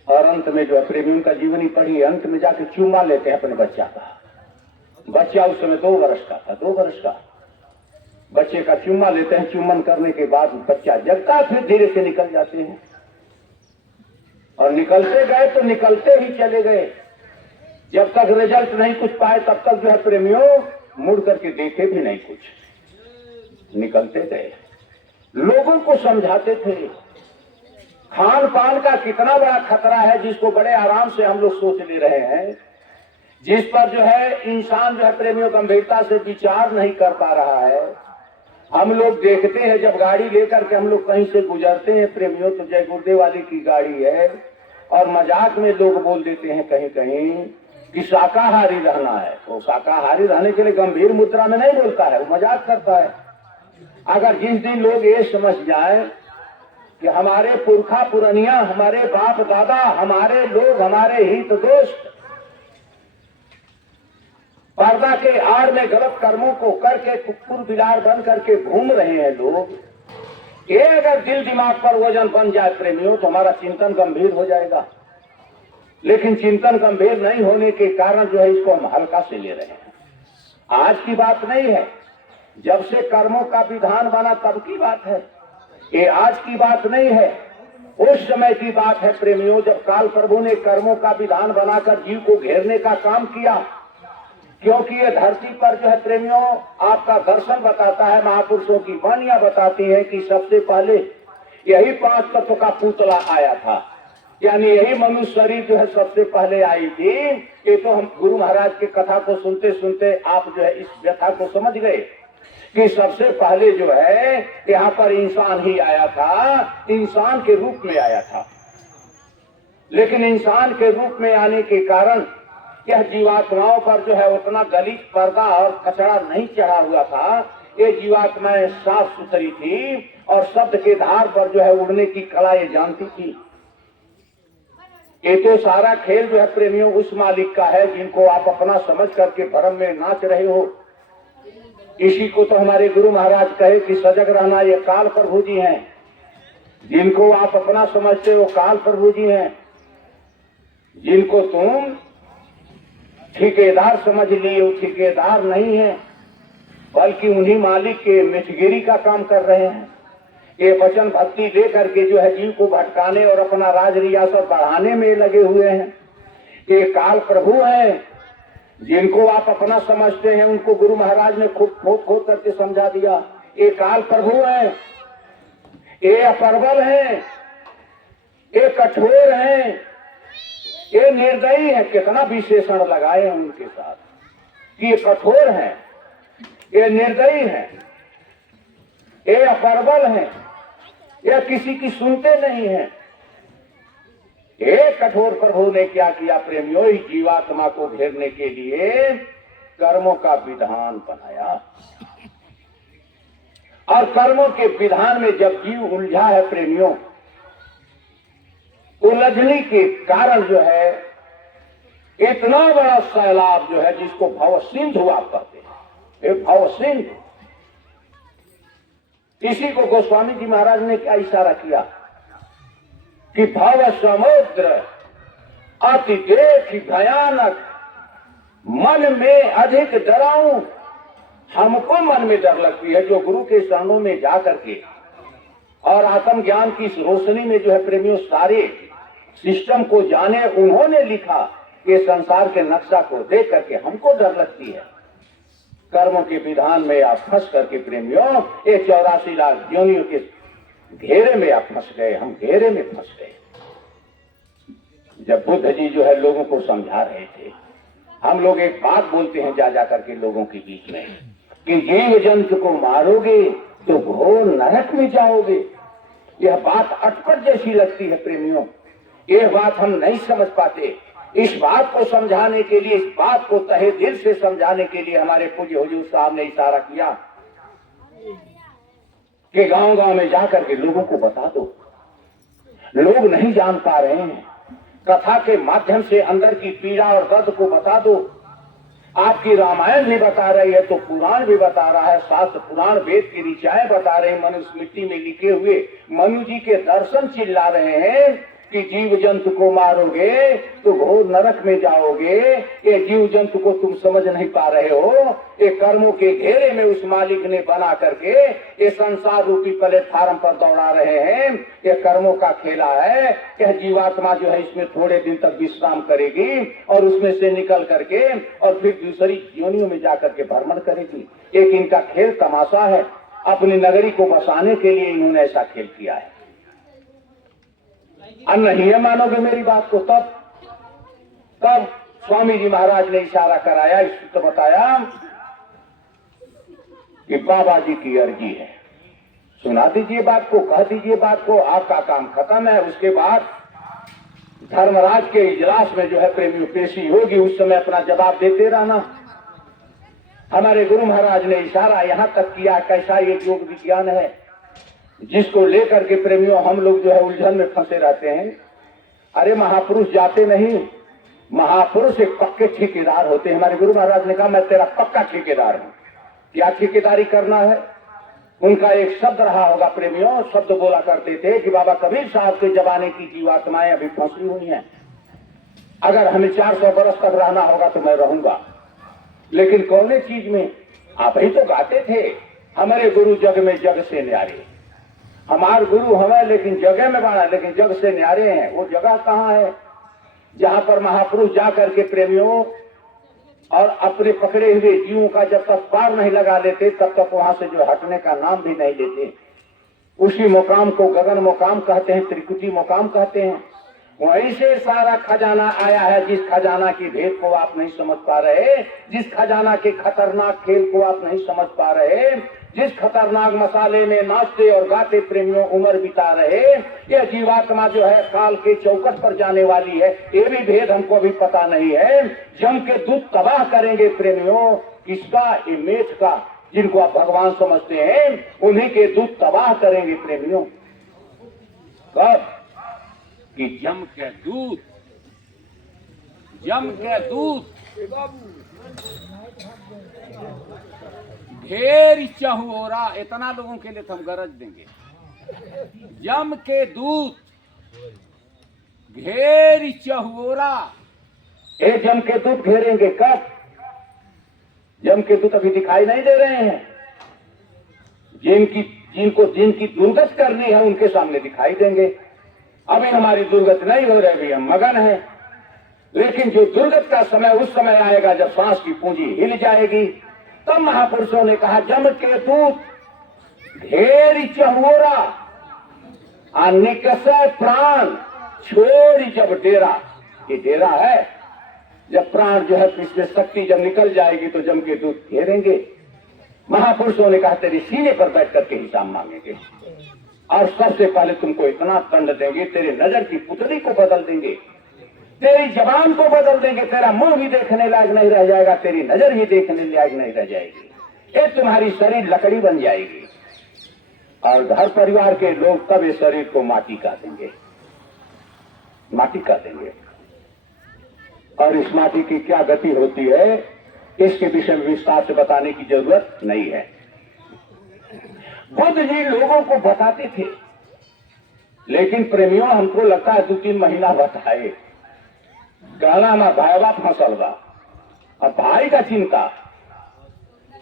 और अंत में जो है प्रेमियों का जीवनी पढ़ी, अंत में जाके चूमा लेते हैं अपने बच्चा का। बच्चा उस समय 2 वर्ष का था, 2 वर्ष का बच्चे का चूमा लेते हैं। चुम्बन करने के बाद बच्चा जगता, फिर धीरे से निकल जाते हैं। और निकलते गए तो निकलते ही चले गए, जब तक रिजल्ट नहीं कुछ पाए तब तक जो है प्रेमियों मुड़ करके देखे भी नहीं कुछ। निकलते गए, लोगों को समझाते थे खान पान का कितना बड़ा खतरा है, जिसको बड़े आराम से हम लोग सोच ले रहे हैं, जिस पर जो है इंसान जो है प्रेमियों गंभीरता से विचार नहीं कर पा रहा है। हम लोग देखते हैं जब गाड़ी लेकर के हम लोग कहीं से गुजरते हैं प्रेमियों, तो जय गुरुदेव वाली की गाड़ी है और मजाक में लोग बोल देते हैं कहीं कहीं कि शाकाहारी रहना है। तो शाकाहारी रहने के लिए गंभीर मुद्रा में नहीं बोलता है, वो मजाक करता है। अगर जिस दिन लोग ये समझ जाए कि हमारे पुरखा पुरनिया, हमारे बाप दादा, हमारे लोग, हमारे हित दोस्त पर्दा के आड़ में गलत कर्मों को करके कुकुर बिलार बन करके घूम रहे हैं लोग, ये अगर दिल दिमाग पर वजन बन जाए प्रेमियों तो हमारा चिंतन गंभीर हो जाएगा। लेकिन चिंतन गंभीर नहीं होने के कारण जो है इसको हम हल्का से ले रहे हैं। आज की बात नहीं है, जब से कर्मों का विधान बना तब की बात है, ये आज की बात नहीं है। उस समय की बात है प्रेमियों, जब काल प्रभु ने कर्मों का विधान बनाकर जीव को घेरने का काम किया। क्योंकि ये धरती पर जो है प्रेमियों, आपका दर्शन बताता है, महापुरुषों की वाणियां बताती है कि सबसे पहले यही 5 तत्व का पुतला आया था, यानी यही मनुष्य शरीर जो है सबसे पहले आई थी। ये तो हम गुरु महाराज की कथा को सुनते सुनते आप जो है इस व्यथा को समझ गए कि सबसे पहले जो है यहाँ पर इंसान ही आया था, इंसान के रूप में आया था। लेकिन इंसान के रूप में आने के कारण यह जीवात्माओं पर जो है उतना गलीच पर्दा और कचरा नहीं चढ़ा हुआ था। ये जीवात्माएं साफ सुथरी थी और शब्द के धार पर जो है उड़ने की कला ये जानती थी। ये तो सारा खेल जो है प्रेमियों उस मालिक का है जिनको आप अपना समझ करके भ्रम में नाच रहे हो। इसी को तो हमारे गुरु महाराज कहे कि सजग रहना, ये काल प्रभु जी हैं। जिनको आप अपना समझते हो काल प्रभु जी हैं, जिनको तुम ठेकेदार समझ लिए हो, ठेकेदार नहीं है बल्कि उन्हीं मालिक के मिठगिरी का काम कर रहे हैं। ये वचन भक्ति दे करके जो है जीव को भटकाने और अपना राज रियासत बढ़ाने में लगे हुए हैं। ये काल प्रभु हैं, जिनको आप अपना समझते हैं उनको गुरु महाराज ने खुद खोद खोद करके समझा दिया। ये काल प्रभु हैं, ये अपरबल हैं, ये कठोर हैं, ये निर्दयी है। कितना विशेषण लगाए हैं उनके साथ कि ये कठोर हैं, ये निर्दयी हैं, ये अपरबल हैं, ये किसी की सुनते नहीं हैं। एक कठोर प्रभु ने क्या किया प्रेमियों, इस जीवात्मा को घेरने के लिए कर्मों का विधान बनाया। और कर्मों के विधान में जब जीव उलझा है प्रेमियों, उलझने के कारण जो है इतना बड़ा सैलाब जो है जिसको भव सिंधु आप कहते हैं, एक भव सिंधु। इसी को गोस्वामी जी महाराज ने क्या इशारा किया कि भव समुद्र अति देख भयानक, मन में अधिक डराऊं। हमको मन में डर लगती है जो गुरु के शरणों में जा करके और आत्म ज्ञान की इस रोशनी में जो है प्रेमियों सारे सिस्टम को जाने। उन्होंने लिखा ये संसार के नक्शा को देख करके हमको डर लगती है। कर्मों के विधान में आप फंस करके प्रेमियों ये 84 लाख योनियों के घेरे में आप फंस गए, हम घेरे में फंस गए। जब बुद्ध जी जो है लोगों को समझा रहे थे, हम लोग एक बात बोलते हैं जा करके लोगों के बीच में कि जीव जंतु को मारोगे तो घोर नरक में जाओगे। यह बात अटपट जैसी लगती है प्रेमियों, यह बात हम नहीं समझ पाते। इस बात को समझाने के लिए, इस बात को तहे दिल से समझाने के लिए हमारे पूज्य हुजूर साहब ने इशारा किया कि गांव गांव में जाकर के लोगों को बता दो। लोग नहीं जान पा रहे हैं, कथा के माध्यम से अंदर की पीड़ा और दर्द को बता दो। आपकी रामायण भी बता रही है तो पुराण भी बता रहा है, शास्त्र पुराण वेद की ऋचाएं बता रहे हैं। मनुष्य मिट्टी में लिखे हुए मनु जी के दर्शन चिल्ला रहे हैं कि जीव जंतु को मारोगे तो घोर नरक में जाओगे। ये जीव जंतु को तुम समझ नहीं पा रहे हो। ये कर्मों के घेरे में उस मालिक ने बना करके ये संसार रूपी प्लेटफार्म पर दौड़ा रहे हैं। ये कर्मों का खेला है। यह जीवात्मा जो है इसमें थोड़े दिन तक विश्राम करेगी और उसमें से निकल करके और फिर दूसरी योनियों में जाकर के भ्रमण करेगी। एक इनका खेल तमाशा है। अपनी नगरी को बसाने के लिए इन्होंने ऐसा खेल किया है। नहीं है मानोगे मेरी बात को, तब स्वामी जी महाराज ने इशारा कराया, इसको तो बताया कि बाबा जी की अर्जी है, सुना दीजिए बात को, कह दीजिए बात को, आपका काम खत्म है। उसके बाद धर्मराज के इजलास में जो है प्रेमियों पेशी होगी, उस समय अपना जवाब देते रहना। हमारे गुरु महाराज ने इशारा यहां तक किया, कैसा ये योग विज्ञान है जिसको लेकर के प्रेमियों हम लोग जो है उलझन में फंसे रहते हैं। अरे महापुरुष जाते नहीं, महापुरुष एक पक्के ठेकेदार होते हैं। हमारे गुरु महाराज ने कहा मैं तेरा पक्का ठेकेदार हूं। क्या ठेकेदारी करना है? उनका एक शब्द रहा होगा प्रेमियों, शब्द बोला करते थे कि बाबा कबीर साहब के जमाने की जीवात्माएं अभी फंसी हुई हैं, अगर हमें 400 बरस तक रहना होगा तो मैं रहूंगा। लेकिन कौन चीज में? आप ही तो गाते थे हमारे गुरु जग में जग से न्यारे, हमार गुरु हमें लेकिन जगह में बाड़ा, लेकिन जग से न्यारे हैं। वो जगह कहाँ है जहां पर महापुरुष जाकर के प्रेमियों और अपने पकड़े हुए जीवों का जब तक पार नहीं लगा लेते तब तक वहां से जो हटने का नाम भी नहीं लेते। उसी मुकाम को गगन मुकाम कहते हैं, त्रिकुटी मुकाम कहते हैं। वहीं से सारा खजाना आया है, जिस खजाना की भेद को आप नहीं समझ पा रहे, जिस खजाना के खतरनाक खेल को आप नहीं समझ पा रहे, जिस खतरनाक मसाले में नाचते और गाते प्रेमियों उम्र बिता रहे। यह जीवात्मा जो है काल के चौकट पर जाने वाली है, ये भी भेद हमको अभी पता नहीं है। जम के दूध तबाह करेंगे प्रेमियों, किसका? ये मेष का, जिनको आप भगवान समझते हैं, उन्हीं के दूध तबाह करेंगे प्रेमियों। कब? कि जम के दूध, जम के दूध ढेर इच्छा हुआ, इतना लोगों के लिए हम गरज देंगे। जम के दूध घेर इच्छा हुआ, ये जम के दूध घेरेंगे कब? जम के दूध अभी दिखाई नहीं दे रहे हैं। जिनकी दुर्गत करनी है उनके सामने दिखाई देंगे। अभी हमारी दुर्गत नहीं हो रही, हम मगन हैं। लेकिन जो दुर्गत का समय, उस समय आएगा जब सांस की पूंजी हिल जाएगी। तब महापुरुषों ने कहा जम के दूत घेरी चहुरा, निकस प्राण छोड़ी जब डेरा। ये डेरा है, जब प्राण जो है इसमें शक्ति जब निकल जाएगी तो जम के दूत घेरेंगे। महापुरुषों ने कहा तेरे सीने पर बैठ करके हिसाब मांगेंगे और सबसे पहले तुमको इतना दंड देंगे, तेरे नजर की पुतली को बदल देंगे, तेरी जबान को बदल देंगे, तेरा मुंह भी देखने लायक नहीं रह जाएगा, तेरी नजर भी देखने लायक नहीं रह जाएगी। ये तुम्हारी शरीर लकड़ी बन जाएगी और घर परिवार के लोग तब इस शरीर को माटी का देंगे, माटी का देंगे। और इस माटी की क्या गति होती है इसके विषय में विस्तार से बताने की जरूरत नहीं है। बुद्ध जी लोगों को बताते थे, लेकिन प्रेमियों हमको लगता है 2-3 महीना बताए। कहना ना भाई बाप फसल बा, अब भाई का चिंता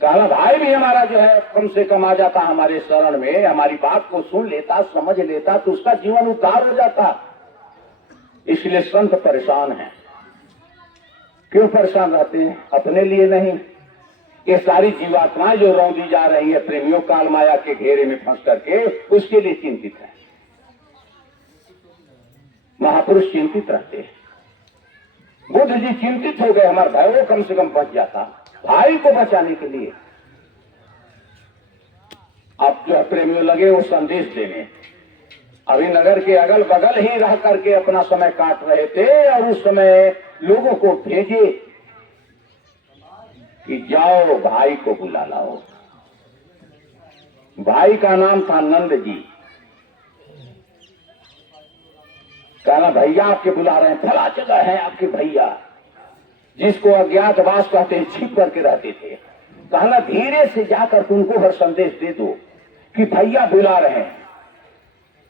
कहना, भाई भी हमारा जो है कम से कम आ जाता हमारे शरण में, हमारी बात को सुन लेता, समझ लेता तो उसका जीवन उद्धार हो जाता। इसलिए संत परेशान है। क्यों परेशान रहते हैं? अपने लिए नहीं, ये सारी जीवात्माएं जो रौंदी जा रही है प्रेमियों काल माया के घेरे में फंस करके, उसके लिए चिंतित है। महापुरुष चिंतित रहते हैं। बुद्ध जी चिंतित हो गए, हमारा भाई वो कम से कम बच जाता, भाई को बचाने के लिए। अब जो प्रेमियों लगे वो संदेश देने, अभी नगर के अगल बगल ही रह करके अपना समय काट रहे थे और उस समय लोगों को भेजे कि जाओ भाई को बुला लाओ। भाई का नाम था नंद जी। कहना भैया आपके बुला रहे हैं, फला जगह है आपके भैया, जिसको अज्ञातवास कहते हैं, छिप करके रहते थे। कहना धीरे से जाकर तुमको हर संदेश दे दो कि भैया बुला रहे हैं।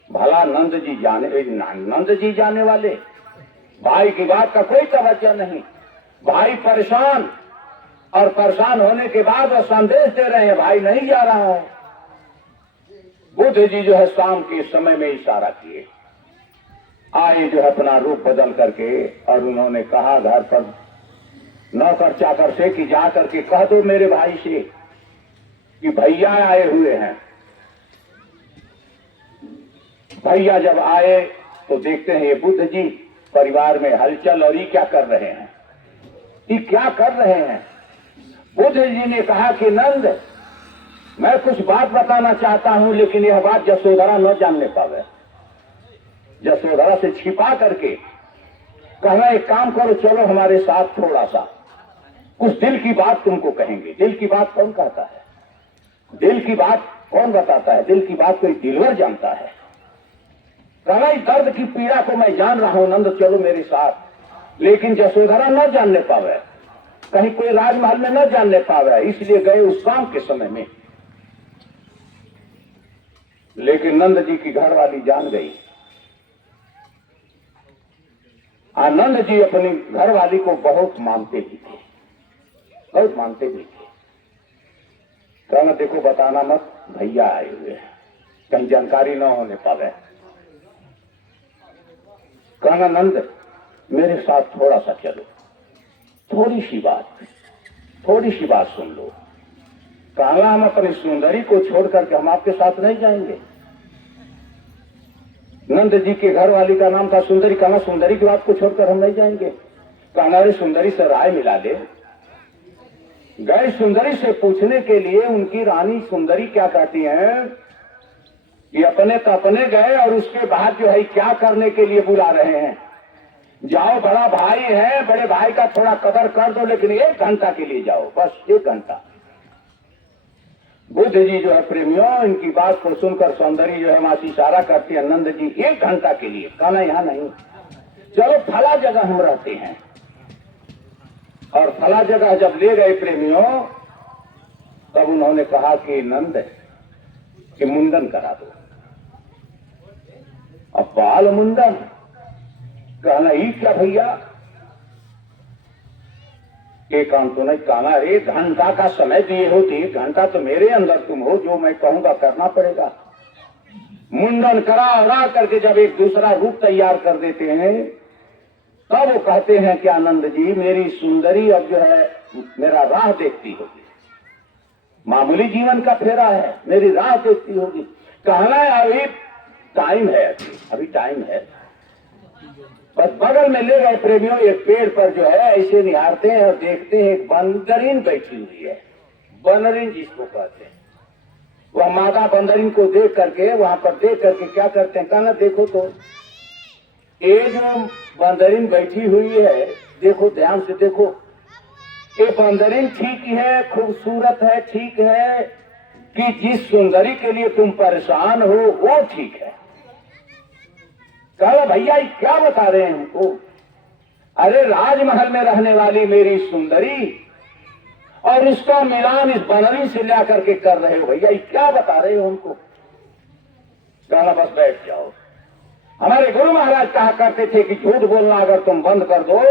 भला नंद जी जाने वाले, भाई की बात का कोई तवज्जो नहीं। भाई परेशान, और परेशान होने के बाद वो संदेश दे रहे हैं भाई नहीं जा रहा है। बुद्ध जी जो है शाम के समय में इशारा किए, आए जो है अपना रूप बदल करके, और उन्होंने कहा घर पर नौकर चाकर से कि जा करके कह दो मेरे भाई से कि भैया आए हुए हैं। भैया जब आए तो देखते हैं ये बुद्ध जी परिवार में हलचल, और ये क्या कर रहे हैं, ये क्या कर रहे हैं। बुद्ध जी ने कहा कि नंद, मैं कुछ बात बताना चाहता हूं, लेकिन यह बात यशोधरा न जानने पावे। यशोधरा से छिपा करके कहना एक काम करो, चलो हमारे साथ थोड़ा सा कुछ दिल की बात तुमको कहेंगे। दिल की बात कौन कहता है? दिल की बात कौन बताता है? दिल की बात कोई दिलवर जानता है। कहना इस दर्द की पीड़ा को मैं जान रहा हूं नंद, चलो मेरे साथ। लेकिन यशोधरा न जानने पावे, कहीं कोई राजमहल में न जानने पावे, इसलिए गए उस शाम के समय में। लेकिन नंद जी की घरवाली जान गई। आनंद जी अपनी घरवाली को बहुत मानते भी थे, बहुत मानते भी थे। कहना देखो बताना मत, भैया आए हुए हैं। कहीं जानकारी न होने पावे। कहना नंद मेरे साथ थोड़ा सा चलो, थोड़ी सी बात सुन लो। कहना हम अपनी सुंदरी को छोड़ करके हम आपके साथ नहीं जाएंगे। नंद जी के घर वाली का नाम था सुंदरी। कहना सुंदरी की बात को छोड़कर हम नहीं जाएंगे। कहना अरे सुंदरी से राय मिला ले। गए सुंदरी से पूछने के लिए, उनकी रानी सुंदरी क्या कहती हैं कि अपने तो अपने गए और उसके बाद जो है क्या करने के लिए बुला रहे हैं। जाओ, बड़ा भाई है, बड़े भाई का थोड़ा कदर कर दो, लेकिन 1 घंटा के लिए जाओ, बस 1 घंटा। बुद्ध जी जो है प्रेमियों, इनकी बात को सुनकर सौंदर्य जो है वहां से इशारा करती है, नंद जी 1 घंटा के लिए। कहना यहाँ नहीं, चलो फला जगह हम रहते हैं। और फला जगह जब ले गए प्रेमियों, तब उन्होंने कहा कि नंद कि मुंडन करा दो। अब बाल मुंडन, कहना ही क्या भैया, एक काम तो नहीं। कहना 1 घंटा का समय दिए हो तो 1 घंटा तो मेरे अंदर तुम हो, जो मैं कहूंगा करना पड़ेगा। मुंडन करा करके जब एक दूसरा रूप तैयार कर देते हैं, तब वो कहते हैं कि आनंद जी मेरी सुंदरी अब जो है मेरा राह देखती होगी। मामूली जीवन का फेरा है, मेरी राह देखती होगी। कहना है अभी टाइम है, अभी टाइम है। बस बगल में ले गए प्रेमियों, एक पेड़ पर जो है ऐसे निहारते हैं और देखते हैं एक बंदरीन बैठी हुई है। बनरीन जिसको कहते हैं, वह मादा बंदरीन को देख करके, वहां पर देख करके क्या करते हैं। कहना देखो तो ये जो बंदरीन बैठी हुई है, देखो ध्यान से देखो, ये बंदरीन ठीक है, खूबसूरत है, ठीक है, कि जिस सुंदरी के लिए तुम परेशान हो वो ठीक है। कहा भैया ये क्या बता रहे हैं हमको। अरे राजमहल में रहने वाली मेरी सुंदरी और इसका मिलान इस बनरी से ला करके कर रहे हो भैया, ये क्या बता रहे हो हमको। कहना बस बैठ जाओ। हमारे गुरु महाराज कहा करते थे कि झूठ बोलना अगर तुम बंद कर दो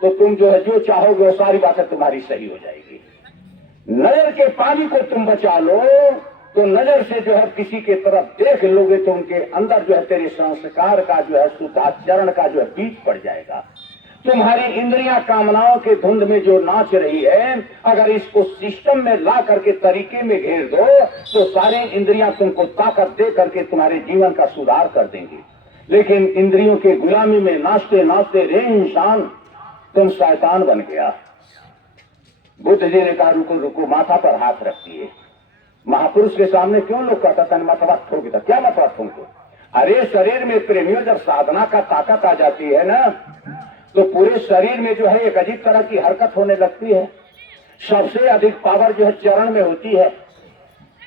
तो तुम जो है जो चाहोगे वो सारी बातें तुम्हारी सही हो जाएगी। नजर के पानी को तुम बचा लो तो नजर से जो है किसी के तरफ देख लोगे तो उनके अंदर जो है तेरे संस्कार का जो है शुद्धाचरण का जो है बीज पड़ जाएगा। तुम्हारी इंद्रियां कामनाओं के धुंध में जो नाच रही है, अगर इसको सिस्टम में ला करके तरीके में घेर दो तो सारी इंद्रियां तुमको ताकत दे करके तुम्हारे जीवन का सुधार कर देंगी। लेकिन इंद्रियों के गुलामी में नाचते नाचते रे इंसान तुम शैतान बन गया। बुद्ध जी ने कहा रुको रुको, माथा पर हाथ रखिए। महापुरुष के सामने क्यों लोग कहता था माथा ठोक देता, क्या माथा ठोक। अरे शरीर में प्रेमियों जब साधना का ताकत आ जाती है ना, तो पूरे शरीर में जो है एक अजीब तरह की हरकत होने लगती है। सबसे अधिक पावर जो है चरण में होती है,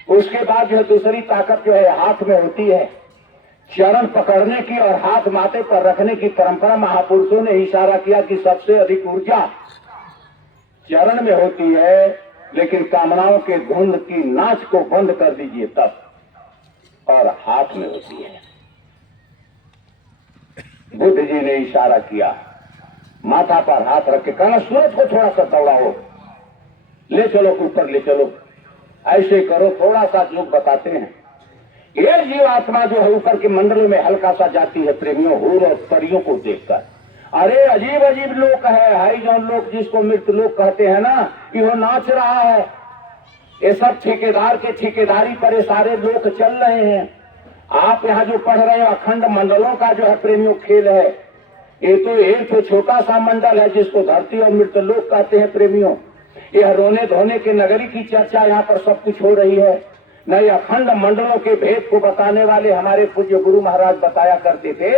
उसके बाद जो है दूसरी ताकत जो है हाथ में होती है। चरण पकड़ने की और हाथ माथे पर रखने की परंपरा महापुरुषों ने इशारा किया कि सबसे अधिक ऊर्जा चरण में होती है, लेकिन कामनाओं के धुंध की नाच को बंद कर दीजिए तब, और हाथ में होती है। बुद्ध जी ने इशारा किया, माथा पर हाथ रख के कहना सूरज को थोड़ा सा दौड़ाओ, ले चलो ऊपर ले चलो, ऐसे करो। थोड़ा सा योग बताते हैं। ये जीव आत्मा जो है ऊपर के मंडलों में हल्का सा जाती है प्रेमियों, हूर और परियों को देखकर। अरे अजीब अजीब लोग है, हाई जौन लोग जिसको मृत लोग कहते हैं ना, कि वो नाच रहा है। ये सब ठेकेदार के ठेकेदारी पर ये सारे लोग चल रहे हैं। आप यहाँ जो पढ़ रहे हो अखंड मंडलों का जो है प्रेमियों खेल है, ये तो एक तो छोटा सा मंडल है जिसको धरती और मृत लोग कहते हैं प्रेमियों। यह रोने धोने के नगरी की चर्चा यहाँ पर सब कुछ हो रही है। नहीं, अखंड मंडलों के भेद को बताने वाले हमारे पूज्य गुरु महाराज बताया करते थे,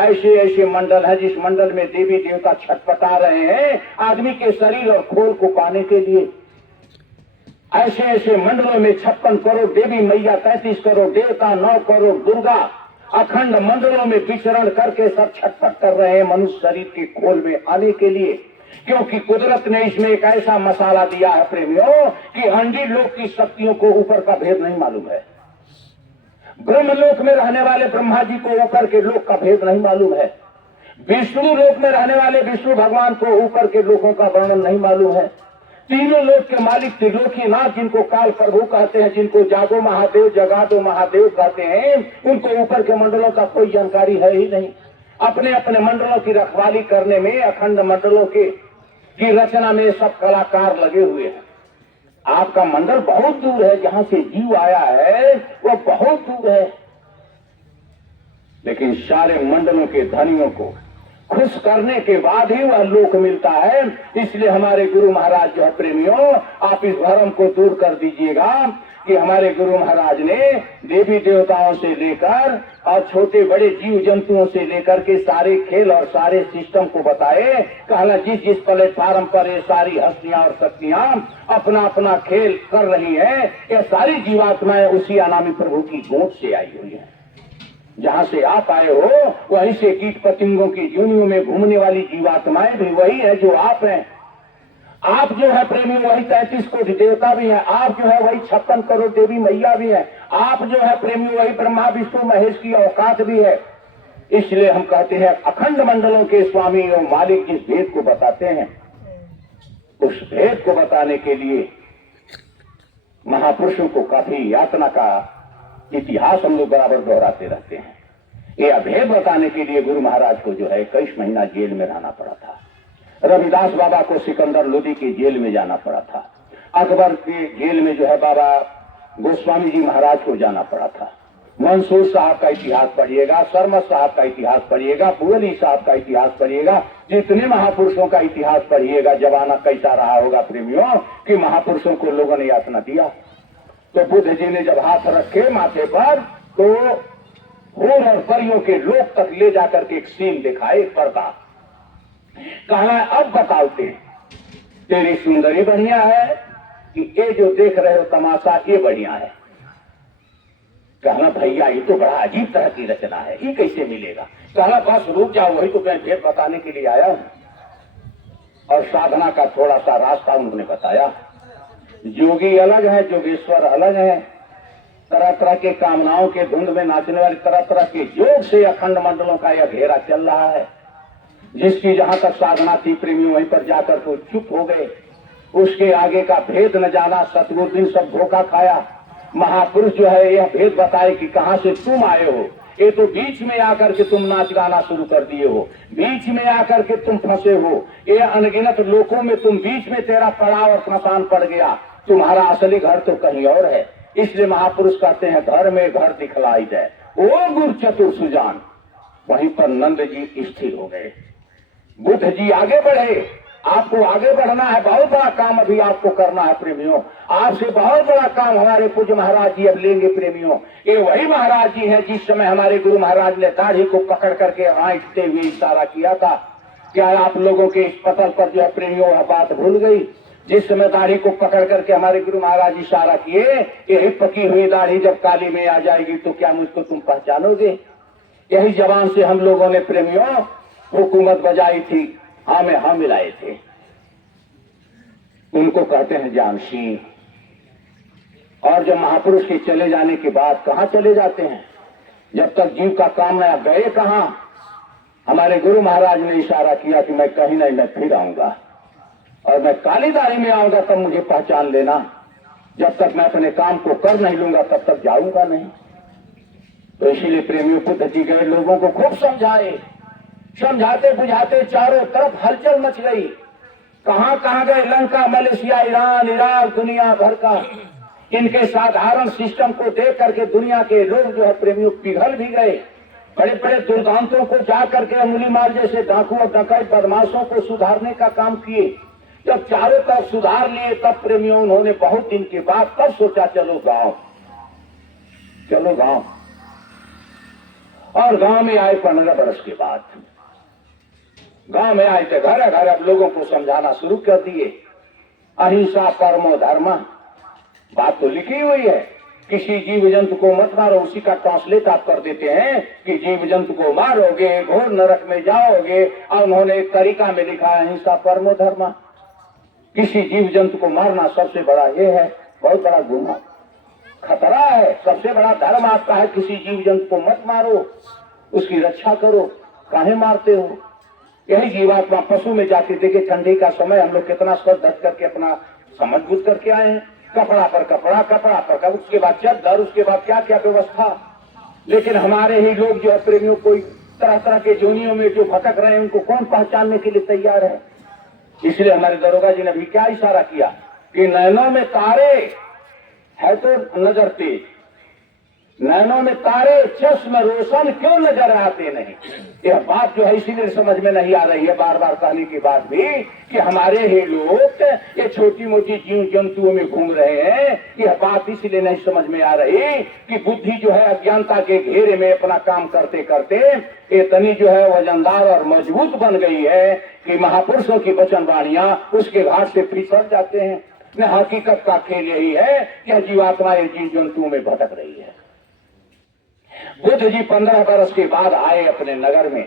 ऐसे ऐसे मंडल है जिस मंडल में देवी देवता छटपटा रहे हैं आदमी के शरीर और खोल को पाने के लिए। ऐसे ऐसे मंडलों में 56 करोड़ देवी मैया, 33 करोड़ देवता, 9 करोड़ दुर्गा अखंड मंडलों में विचरण करके सब छटपट कर रहे हैं मनुष्य शरीर के खोल में आने के लिए। क्योंकि कुदरत ने इसमें एक ऐसा मसाला दिया है प्रेमियों कि अंडी लोक की शक्तियों को ऊपर का भेद नहीं मालूम है। ब्रह्मलोक में रहने वाले ब्रह्मा जी को ऊपर के लोक का भेद नहीं मालूम है। विष्णु लोक में रहने वाले विष्णु भगवान को ऊपर के लोकों का वर्णन नहीं मालूम है। तीनों लोक के मालिक त्रिलोकीनाथ, जिनको काल प्रभु कहते हैं, जिनको जागो महादेव जगा दो महादेव कहते हैं, उनको ऊपर के मंडलों का कोई जानकारी है ही नहीं। अपने अपने मंडलों की रखवाली करने में, अखंड मंडलों की रचना में सब कलाकार लगे हुए हैं। आपका मंडल बहुत दूर है, जहां से जीव आया है वो बहुत दूर है, लेकिन सारे मंडलों के धनियों को खुश करने के बाद ही वह लोक मिलता है। इसलिए हमारे गुरु महाराज जो है प्रेमियों, आप इस भ्रम को दूर कर दीजिएगा कि हमारे गुरु महाराज ने देवी देवताओं से लेकर और छोटे बड़े जीव जंतुओं से लेकर के सारे खेल और सारे सिस्टम को बताए। कहना जिस जिस प्लेटफार्म पर ये सारी हस्तियां और शक्तियां अपना अपना खेल कर रही हैं, ये सारी जीवात्माएं उसी अनामी प्रभु की गोद से आई हुई है। जहां से आप आए हो वहीं से कीट पतंगों की योनियों में घूमने वाली जीवात्माएं भी वही है जो आप हैं। आप जो है प्रेमी वही 33 कोटि देवता भी हैं। आप जो है वही 56 करोड़ देवी मैया भी हैं। आप जो है प्रेमी वही ब्रह्मा विष्णु महेश की औकात भी है। इसलिए हम कहते हैं अखंड मंडलों के स्वामी और मालिक जिस भेद को बताते हैं, उस भेद को बताने के लिए महापुरुषों को काफी यातना का इतिहास हम लोग बराबर दोहराते रहते हैं। ये अभेद बताने के लिए गुरु महाराज को जो है 21 महीना जेल में रहना पड़ा था। रविदास बाबा को सिकंदर लोदी के जेल में जाना पड़ा था। अकबर के जेल में जो है बाबा गोस्वामी जी महाराज को जाना पड़ा था। मंसूर साहब का इतिहास पढ़िएगा, सरमत साहब का इतिहास पढ़िएगा, बुअली साहब का इतिहास पढ़िएगा, जितने महापुरुषों का इतिहास पढ़िएगा, जमाना कैसा रहा होगा प्रेमियों कि महापुरुषों को लोगों ने यातना दिया। तो बुद्ध जी ने जब हाथ रखे माथे पर तो हूर और परियों के लोक तक ले जाकर के एक सीन दिखाए, पर्दा। कहना अब बताओते तेरी सुंदरी बढ़िया है कि ये जो देख रहे हो तमाशा ये बढ़िया है। कहना भैया ये तो बड़ा अजीब तरह की रचना है, ये कैसे मिलेगा। कहना बस रुक जाओ, वही तो मैं भेद बताने के लिए आया हूं। और साधना का थोड़ा सा रास्ता उन्होंने बताया। योगी अलग है, जोगेश्वर अलग है। तरह तरह के कामनाओं के धुंध में नाचने वाले तरह तरह के योग से अखंड मंडलों का यह घेरा चल रहा है। जिसकी जहां तक साधना थी प्रेमी वहीं पर जाकर तो चुप हो गए। उसके आगे का भेद न जाना, सतगुरु दिन सब धोखा खाया। महापुरुष जो है यह भेद बताए कि कहां से तुम आए हो। ये तो बीच में आकर के तुम नाच गाना शुरू कर दिए हो, बीच में आकर के तुम फंसे हो। ये अनगिनत लोकों में तुम बीच में तेरा पड़ाव और फंसान पड़ गया। तुम्हारा असली घर तो कहीं और है। इसलिए महापुरुष कहते हैं घर में घर दिखलाई जाए, ओ गुरु चतुर सुजान। वहीं पर नंद जी स्थिर हो गए। बुद्ध जी आगे बढ़े। आपको आगे बढ़ना है, बहुत बड़ा काम अभी आपको करना है प्रेमियों। आपसे बहुत बड़ा काम हमारे पूज्य महाराज जी अब लेंगे प्रेमियों। ये वही महाराज जी हैं जिस समय हमारे गुरु महाराज ने दाढ़ी को पकड़ करके हाँकते हुए इशारा किया था। क्या आप लोगों के इस पतल पर जो है प्रेमियों वह बात भूल गई। जिस समय दाढ़ी को पकड़ करके हमारे गुरु महाराज इशारा किए, यही पकी हुई दाढ़ी जब काली में आ जाएगी तो क्या मुझको तुम पहचानोगे। यही जबान से हम लोगों ने प्रेमियों हुकूमत बजाई थी, हाँ में हाँ मिलाए थे। उनको कहते हैं जानशी। और जब महापुरुष के चले जाने के बाद कहां चले जाते हैं, जब तक जीव का काम नया गए कहां। हमारे गुरु महाराज ने इशारा किया कि मैं कहीं नहीं, मैं फिर आऊंगा और मैं काली दाढ़ी में आऊंगा, तब मुझे पहचान लेना। जब तक मैं अपने काम को कर नहीं लूंगा तब तक जाऊंगा नहीं। तो इसीलिए प्रेमियों बुद्ध जी गए, लोगों को खूब समझाए। समझाते बुझाते चारों तरफ हलचल मच गई। कहां कहां गए, लंका, मलेशिया, ईरान, इराक, दुनिया भर का। इनके साधारण सिस्टम को देख करके दुनिया के लोग जो है प्रेमियों पिघल भी गए। बड़े बड़े दुर्दांतों को जा करके अंगुली मार जैसे डाकू और डकैत बदमाशों को सुधारने का काम किए। जब चारों तरफ सुधार लिए तब प्रेमियों उन्होंने बहुत दिन के बाद तब सोचा चलो गांव, चलो गांव। और गांव में आए 15 बरस के बाद। गांव में आए थे, घर घर अब लोगों को समझाना शुरू कर दिए। अहिंसा परमो धर्म, बात तो लिखी हुई है। किसी जीव जंतु को मत मारो, उसी का ट्रांसलेट आप कर देते हैं कि जीव जंतु को मारोगे घोर नरक में जाओगे। और उन्होंने एक तरीका में लिखा है अहिंसा परमो धर्म। किसी जीव जंतु को मारना सबसे बड़ा ये है, बहुत बड़ा गुनाह, खतरा है। सबसे बड़ा धर्म आपका है किसी जीव जंतु को मत मारो, उसकी रक्षा करो। काहे मारते हो। यही जीवात्मा पशु में जाती। देखिए ठंडी का समय हम लोग कितना सर ढक करके अपना समझ बुझ करके आए हैं। कपड़ा पर कपड़ा, कपड़ा पर कपड़ा, उसके बाद चद्दर, उसके बाद क्या क्या व्यवस्था। लेकिन हमारे ही लोग जो है प्रेमियों, कोई तरह तरह के जोनियों में जो भटक रहे हैं, उनको कौन पहचानने के लिए तैयार है। इसलिए हमारे दरोगा जी ने भी क्या इशारा किया कि नैनों में तारे है तो नजर तेज, नैनों में तारे चश्म रोशन क्यों नजर आते नहीं। यह बात जो है इसीलिए समझ में नहीं आ रही है, बार बार कहने के बाद भी, कि हमारे ही लोग ये छोटी मोटी जीव जंतुओं में घूम रहे हैं। यह बात इसलिए नहीं समझ में आ रही कि बुद्धि जो है अज्ञानता के घेरे में अपना काम करते करते इतनी जो है वजनदार और मजबूत बन गई है कि महापुरुषों की वचन वाणियां उसके घाट से फिसल जाते हैं। न हकीकत का खेल यही है कि जीवात्मा जीव जंतुओं में भटक रही है। बुद्ध जी 15 वर्ष के बाद आए अपने नगर में,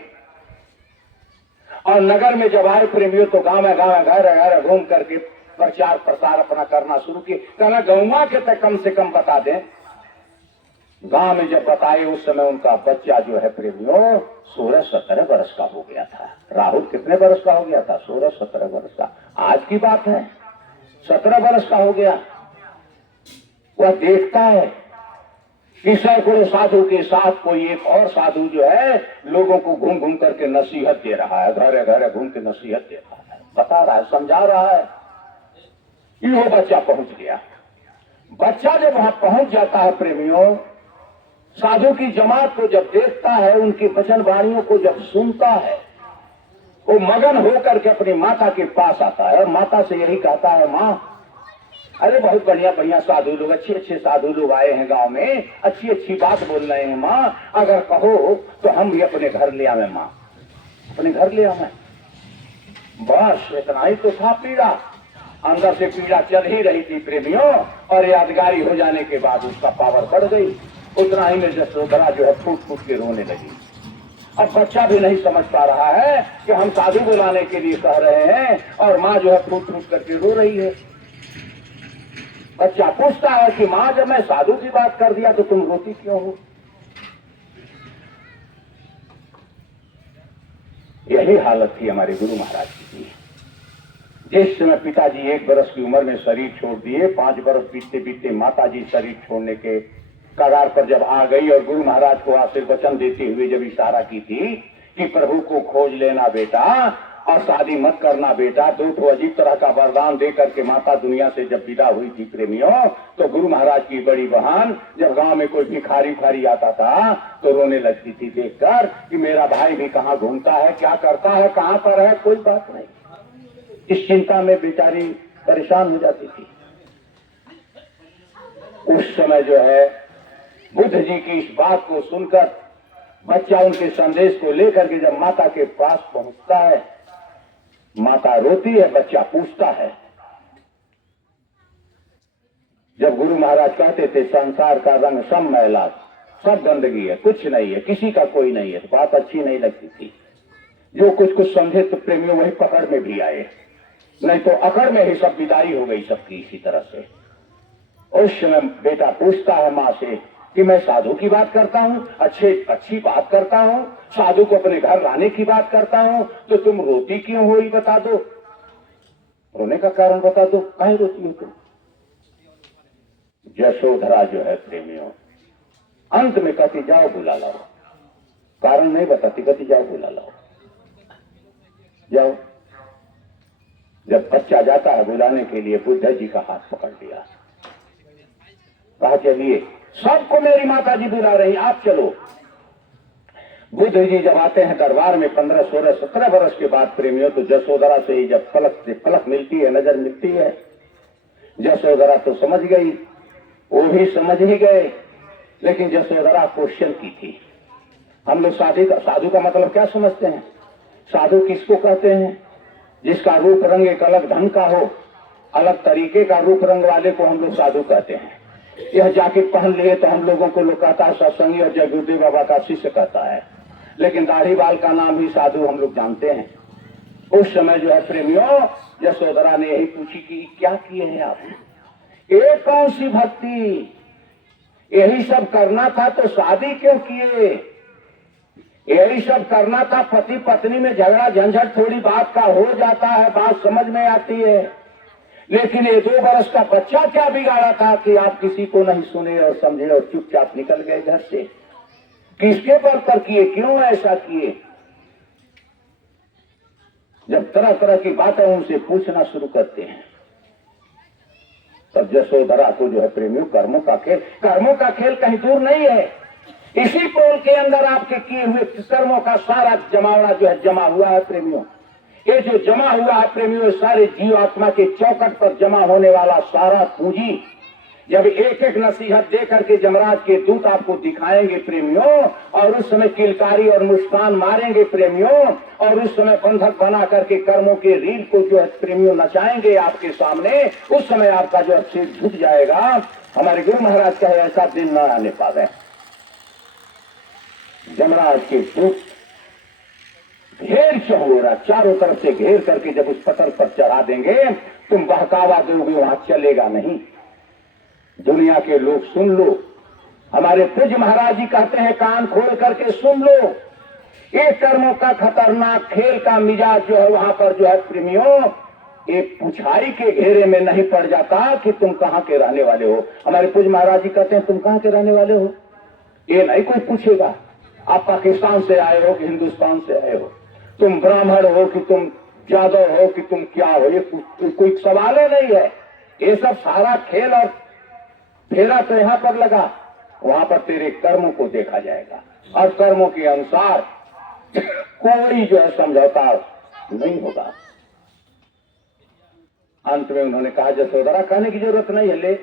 और नगर में जब आए प्रेमियों तो गांव में घर घर घूम करके प्रचार प्रसार अपना करना शुरू किए। कहना गौवा के तक कम से कम बता दें। गांव में जब बताए उस समय उनका बच्चा जो है प्रेमियों 16-17 वर्ष का हो गया था। राहुल कितने वर्ष का हो गया था? 16-17 वर्ष का। आज की बात है, 17 वर्ष का हो गया। वह देखता है कि सैकड़ों साधु के साथ कोई एक और साधु जो है लोगों को घूम घूम करके नसीहत दे रहा है, घरे घरे घूम के नसीहत दे रहा है, बता रहा है, समझा रहा है। वो बच्चा पहुंच गया। बच्चा जब वहां पहुंच जाता है प्रेमियों, साधु की जमात को जब देखता है, उनकी वचन वाणियों को जब सुनता है, वो मगन होकर के अपनी माता के पास आता है और माता से यही कहता है, माँ अरे बहुत बढ़िया बढ़िया साधु लोग, अच्छे अच्छे साधु लोग आए हैं गांव में, अच्छी अच्छी बात बोल रहे हैं माँ, अगर कहो तो हम भी अपने घर ले आवे माँ, अपने घर ले आवे। बस इतना ही तो था पीड़ा, अंदर से पीड़ा चल ही रही थी प्रेमियों, और यादगारी हो जाने के बाद उसका पावर बढ़ गई। उतना ही में जसोदरा जो है फूट फूट के रोने लगी। अब बच्चा भी नहीं समझ पा रहा है कि हम साधु बुलाने के लिए कह रहे हैं और माँ जो है फूट फूट करके रो रही है। बच्चा पूछता है कि माँ जब मैं साधु की बात कर दिया तो तुम रोती क्यों हो? यही हालत थी हमारे गुरु महाराज की। जिस समय पिताजी 1 वर्ष की उम्र में शरीर छोड़ दिए, 5 वर्ष बीतते बीतते माताजी शरीर छोड़ने के कगार पर जब आ गई और गुरु महाराज को आशीर्वचन देते हुए जब इशारा की थी कि प्रभु को खोज लेना बेटा और शादी मत करना बेटा, 2 अजीब तरह का वरदान दे करके माता दुनिया से जब विदा हुई थी प्रेमियों, तो गुरु महाराज की बड़ी बहन जब गांव में कोई भिखारी उखारी आता था तो रोने लगती थी देखकर कि मेरा भाई भी कहाँ घूमता है, क्या करता है, कहाँ पर है, कोई बात नहीं। इस चिंता में बेचारी परेशान हो जाती थी। उस समय जो है बुद्ध जी की इस बात को सुनकर बच्चा उनके संदेश को लेकर के जब माता के पास पहुंचता है, माता रोती है, बच्चा पूछता है। जब गुरु महाराज कहते थे संसार का रंग सब मैला, सब गंदगी है, कुछ नहीं है, किसी का कोई नहीं है, तो बात अच्छी नहीं लगती थी। जो कुछ समझे तो प्रेमियों वही पकड़ में भी आए, नहीं तो अकड़ में ही सब विदाई हो गई सबकी इसी तरह से। उस समय बेटा पूछता है माँ से कि मैं साधु की बात करता हूँ, अच्छी बात करता हूँ, साधु को अपने घर लाने की बात करता हूँ, तो तुम रोती क्यों हो ये बता दो, रोने का कारण बता दो, काहे रोती हो तुम? यशोधरा जो है प्रेमियों अंत में कहती जाओ बुला लाओ, कारण नहीं बताती, कहती जाओ बुला लाओ, जाओ। जब बच्चा जाता है बुलाने के लिए, बुद्ध जी का हाथ पकड़ लिया, कहा चलिए सबको मेरी माता जी बुला रही, आप चलो। बुद्ध जी जब आते हैं दरबार में 15, 16, 17 वर्ष के बाद प्रेमियों, तो यशोधरा से ही जब पलक से पलक मिलती है, नजर मिलती है, यशोधरा तो समझ गई, वो भी समझ ही गए, लेकिन यशोधरा क्वेश्चन की थी। हम लोग साधु का मतलब क्या समझते हैं? साधु किसको कहते हैं? जिसका रूप रंग एक अलग ढंग का हो, अलग तरीके का रूप रंग वाले को हम लोग साधु कहते हैं। यह जैकेट पहन लिए तो हम लोगों को लोग कहता है सत्संगी और जय गुरुदेव बाबा का शिष्य कहता है, लेकिन दाढ़ी बाल का नाम ही साधु हम लोग जानते हैं। उस समय जो है प्रेमियों यशोधरा ने यही पूछी कि क्या किए हैं आप, ये कौन सी भक्ति, यही सब करना था तो शादी क्यों किए, यही सब करना था, पति पत्नी में झगड़ा झंझट थोड़ी बात का हो जाता है, बात समझ में आती है, लेकिन ये 2 बरस का बच्चा क्या बिगाड़ा था कि आप किसी को नहीं सुने और समझे और चुपचाप निकल गए घर से? किसके बल पर किए? क्यों ऐसा किए? जब तरह तरह की बातें उनसे पूछना शुरू करते हैं तब यशोधरा को जो है प्रेमियों, कर्मों का खेल कहीं दूर नहीं है। इसी पोल के अंदर आपके किए हुए कर्मों का सारा जमावड़ा जो है जमा हुआ है प्रेमियों। ये जो जमा हुआ है प्रेमियों, सारे जीव आत्मा के चौकट पर जमा होने वाला सारा पूंजी जब एक एक नसीहत दे करके जमराज के दूत आपको दिखाएंगे प्रेमियों, और उस समय किलकारी और मुस्कान मारेंगे प्रेमियों, और उस समय बंधक बना करके कर्मों के रील को जो है प्रेमियों नचाएंगे आपके सामने, उस समय आपका जो सिर झुक जाएगा। हमारे गुरु महाराज कहे ऐसा दिन न आने पावे। जमराज के दूत घेर चहोरा चारों तरफ से घेर करके जब उस पत्थर पर चढ़ा देंगे, तुम बहकावा दोगे, वहां चलेगा नहीं। दुनिया के लोग सुन लो, हमारे पूज्य महाराज जी कहते हैं कान खोल करके सुन लो। ये कर्मों का खतरनाक खेल का मिजाज जो है वहां पर जो है प्रेमियों, एक पुछाई के घेरे में नहीं पड़ जाता कि तुम कहां के रहने वाले हो। हमारे पूज्य महाराज जी कहते हैं तुम कहां के रहने वाले हो, ये नहीं कोई पूछेगा। आप पाकिस्तान से आए हो कि हिंदुस्तान से आए हो, तुम ब्राह्मण हो कि तुम यादव हो कि तुम क्या हो, ये कोई सवाल ही नहीं है। ये सब सारा खेल और फेरा तो यहां पर लगा, वहां पर तेरे कर्मों को देखा जाएगा और कर्मों के अनुसार कोई जो है समझौता नहीं होगा। अंत में उन्होंने कहा यशोधरा कहने की जरूरत नहीं है, ले।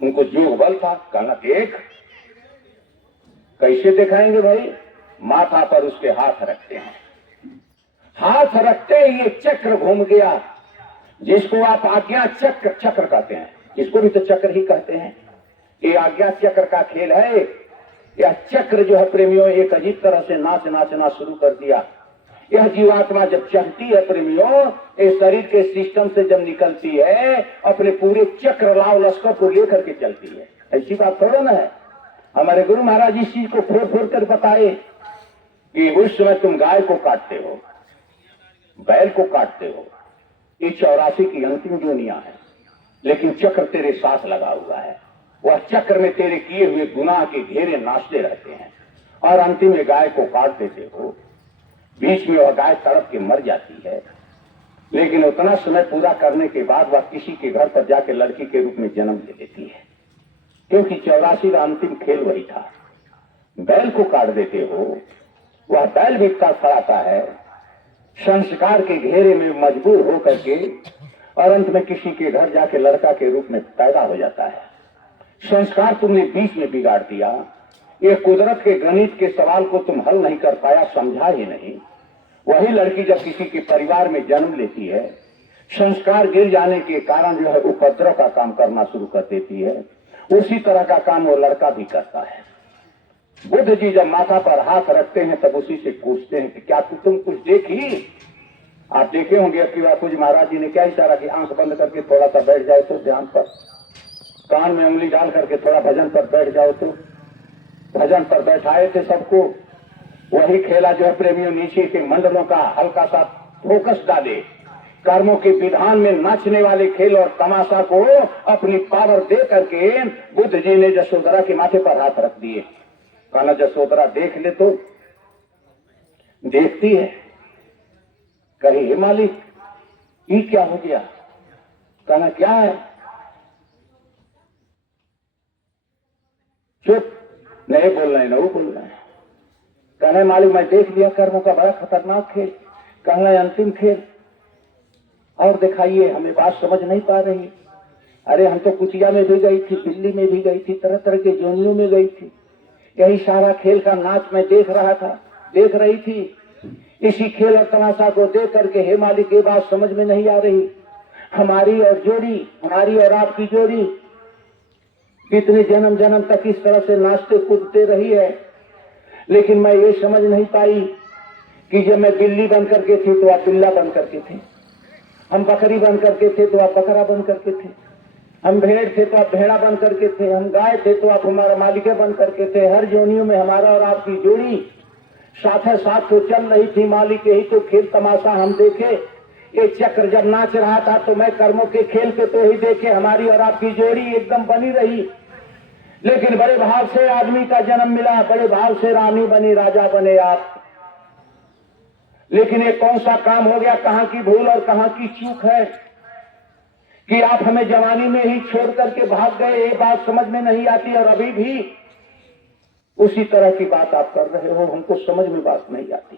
उनको जोग बल था, कहना देख। कैसे दिखाएंगे भाई? माथा पर उसके हाथ रखते हैं, हाथ रखते ही ये चक्र घूम गया, जिसको आप आज्ञा चक्र कहते हैं, इसको भी तो चक्र ही कहते हैं। ये आज्ञा चक्र का खेल है। यह चक्र जो है प्रेमियों एक अजीब तरह से नाचना शुरू कर दिया। यह जीवात्मा जब चलती है प्रेमियों, इस शरीर के सिस्टम से जब निकलती है, अपने पूरे चक्र लाव लश्कर को लेकर के चलती है। ऐसी बात थोड़ा ना है। हमारे गुरु महाराज इस चीज को फोड़ कर बताए कि उस समय तुम गाय को काटते हो, बैल को काटते हो, ये 84 की अंतिम जोनियां है, लेकिन चक्र तेरे साथ लगा हुआ है। वह चक्र में तेरे किए हुए गुनाह के घेरे नाचते रहते हैं और अंतिम में गाय को काट देते हो। बीच में वह गाय तड़प के मर जाती है, लेकिन उतना समय पूरा करने के बाद वह किसी के घर पर जाके लड़की के रूप में जन्म ले लेती है, क्योंकि 84 का अंतिम खेल वही था। बैल को काट देते हो, वह बैल भी तड़फड़ाता है, संस्कार के घेरे में मजबूर होकर के, और अंत में किसी के घर जाके लड़का के रूप में पैदा हो जाता है। संस्कार तुमने बीच में बिगाड़ दिया। ये कुदरत के गणित के सवाल को तुम हल नहीं कर पाया, समझा ही नहीं। वही लड़की जब किसी के परिवार में जन्म लेती है, संस्कार गिर जाने के कारण जो है उपद्रव का काम करना शुरू कर देती है। उसी तरह का काम वो लड़का भी करता है। बुद्ध जी जब माथा पर हाथ रखते हैं तब उसी से पूछते हैं कि क्या तुम कुछ देखी? आप देखे होंगे कि कुछ महाराज जी ने क्या इशारा कि आंख बंद करके थोड़ा सा बैठ जाए तो ध्यान पर, कान में उंगली डाल करके थोड़ा भजन पर बैठ जाओ तो। भजन पर बैठाए थे सबको। वही खेला जो है प्रेमियों नीचे के मंडलों का हल्का सा फोकस डाले, कर्मों के विधान में नाचने वाले खेल और तमाशा को अपनी पावर दे करके बुद्ध जी ने यशोधरा के माथे पर हाथ रख दिए। कहना यशोधरा देख ले तो देखती है, कहे हे मालिक ये क्या हो गया? कहना क्या है? चुप, नहीं बोल रहे, न वो बोल रहे हैं। कहना मालिक मैं देख लिया कर्मों का बड़ा खतरनाक खेल। कहना अंतिम खेल और दिखाइए, हमें बात समझ नहीं पा रही। अरे हम तो कुचिया में भी गई थी, दिल्ली में भी गई थी, तरह तरह के जोनियों में गई थी, यही सारा खेल का नाच मैं देख रही थी। इसी खेल और तमाशा को देख करके हे मालिक ये बात समझ में नहीं आ रही, हमारी और आपकी जोड़ी कितने जन्म तक इस तरह से नाचते कूदते रही है, लेकिन मैं ये समझ नहीं पाई कि जब मैं बिल्ली बन करके थी तो आप बिल्ला बन करके थे, हम बकरी बन करके थे तो आप बकरा बन करके थे, हम भेड़ थे तो आप भेड़ा बन करके थे, हम गाय थे तो आप हमारा मालिक बन करके थे। हर जोनियों में हमारा और आपकी जोड़ी साथ तो चल रही थी मालिक। यही तो खेल तमाशा हम देखे, ये चक्र जब नाच रहा था तो मैं कर्मों के खेल पे तो ही देखे हमारी और आपकी जोड़ी एकदम बनी रही, लेकिन बड़े भाव से आदमी का जन्म मिला, बड़े भाव से रानी बनी, राजा बने आप। लेकिन ये कौन सा काम हो गया, कहां की भूल और कहां की चूक है कि आप हमें जवानी में ही छोड़ करके भाग गए। ये बात समझ में नहीं आती और अभी भी उसी तरह की बात आप कर रहे हो, हमको समझ में बात नहीं आती।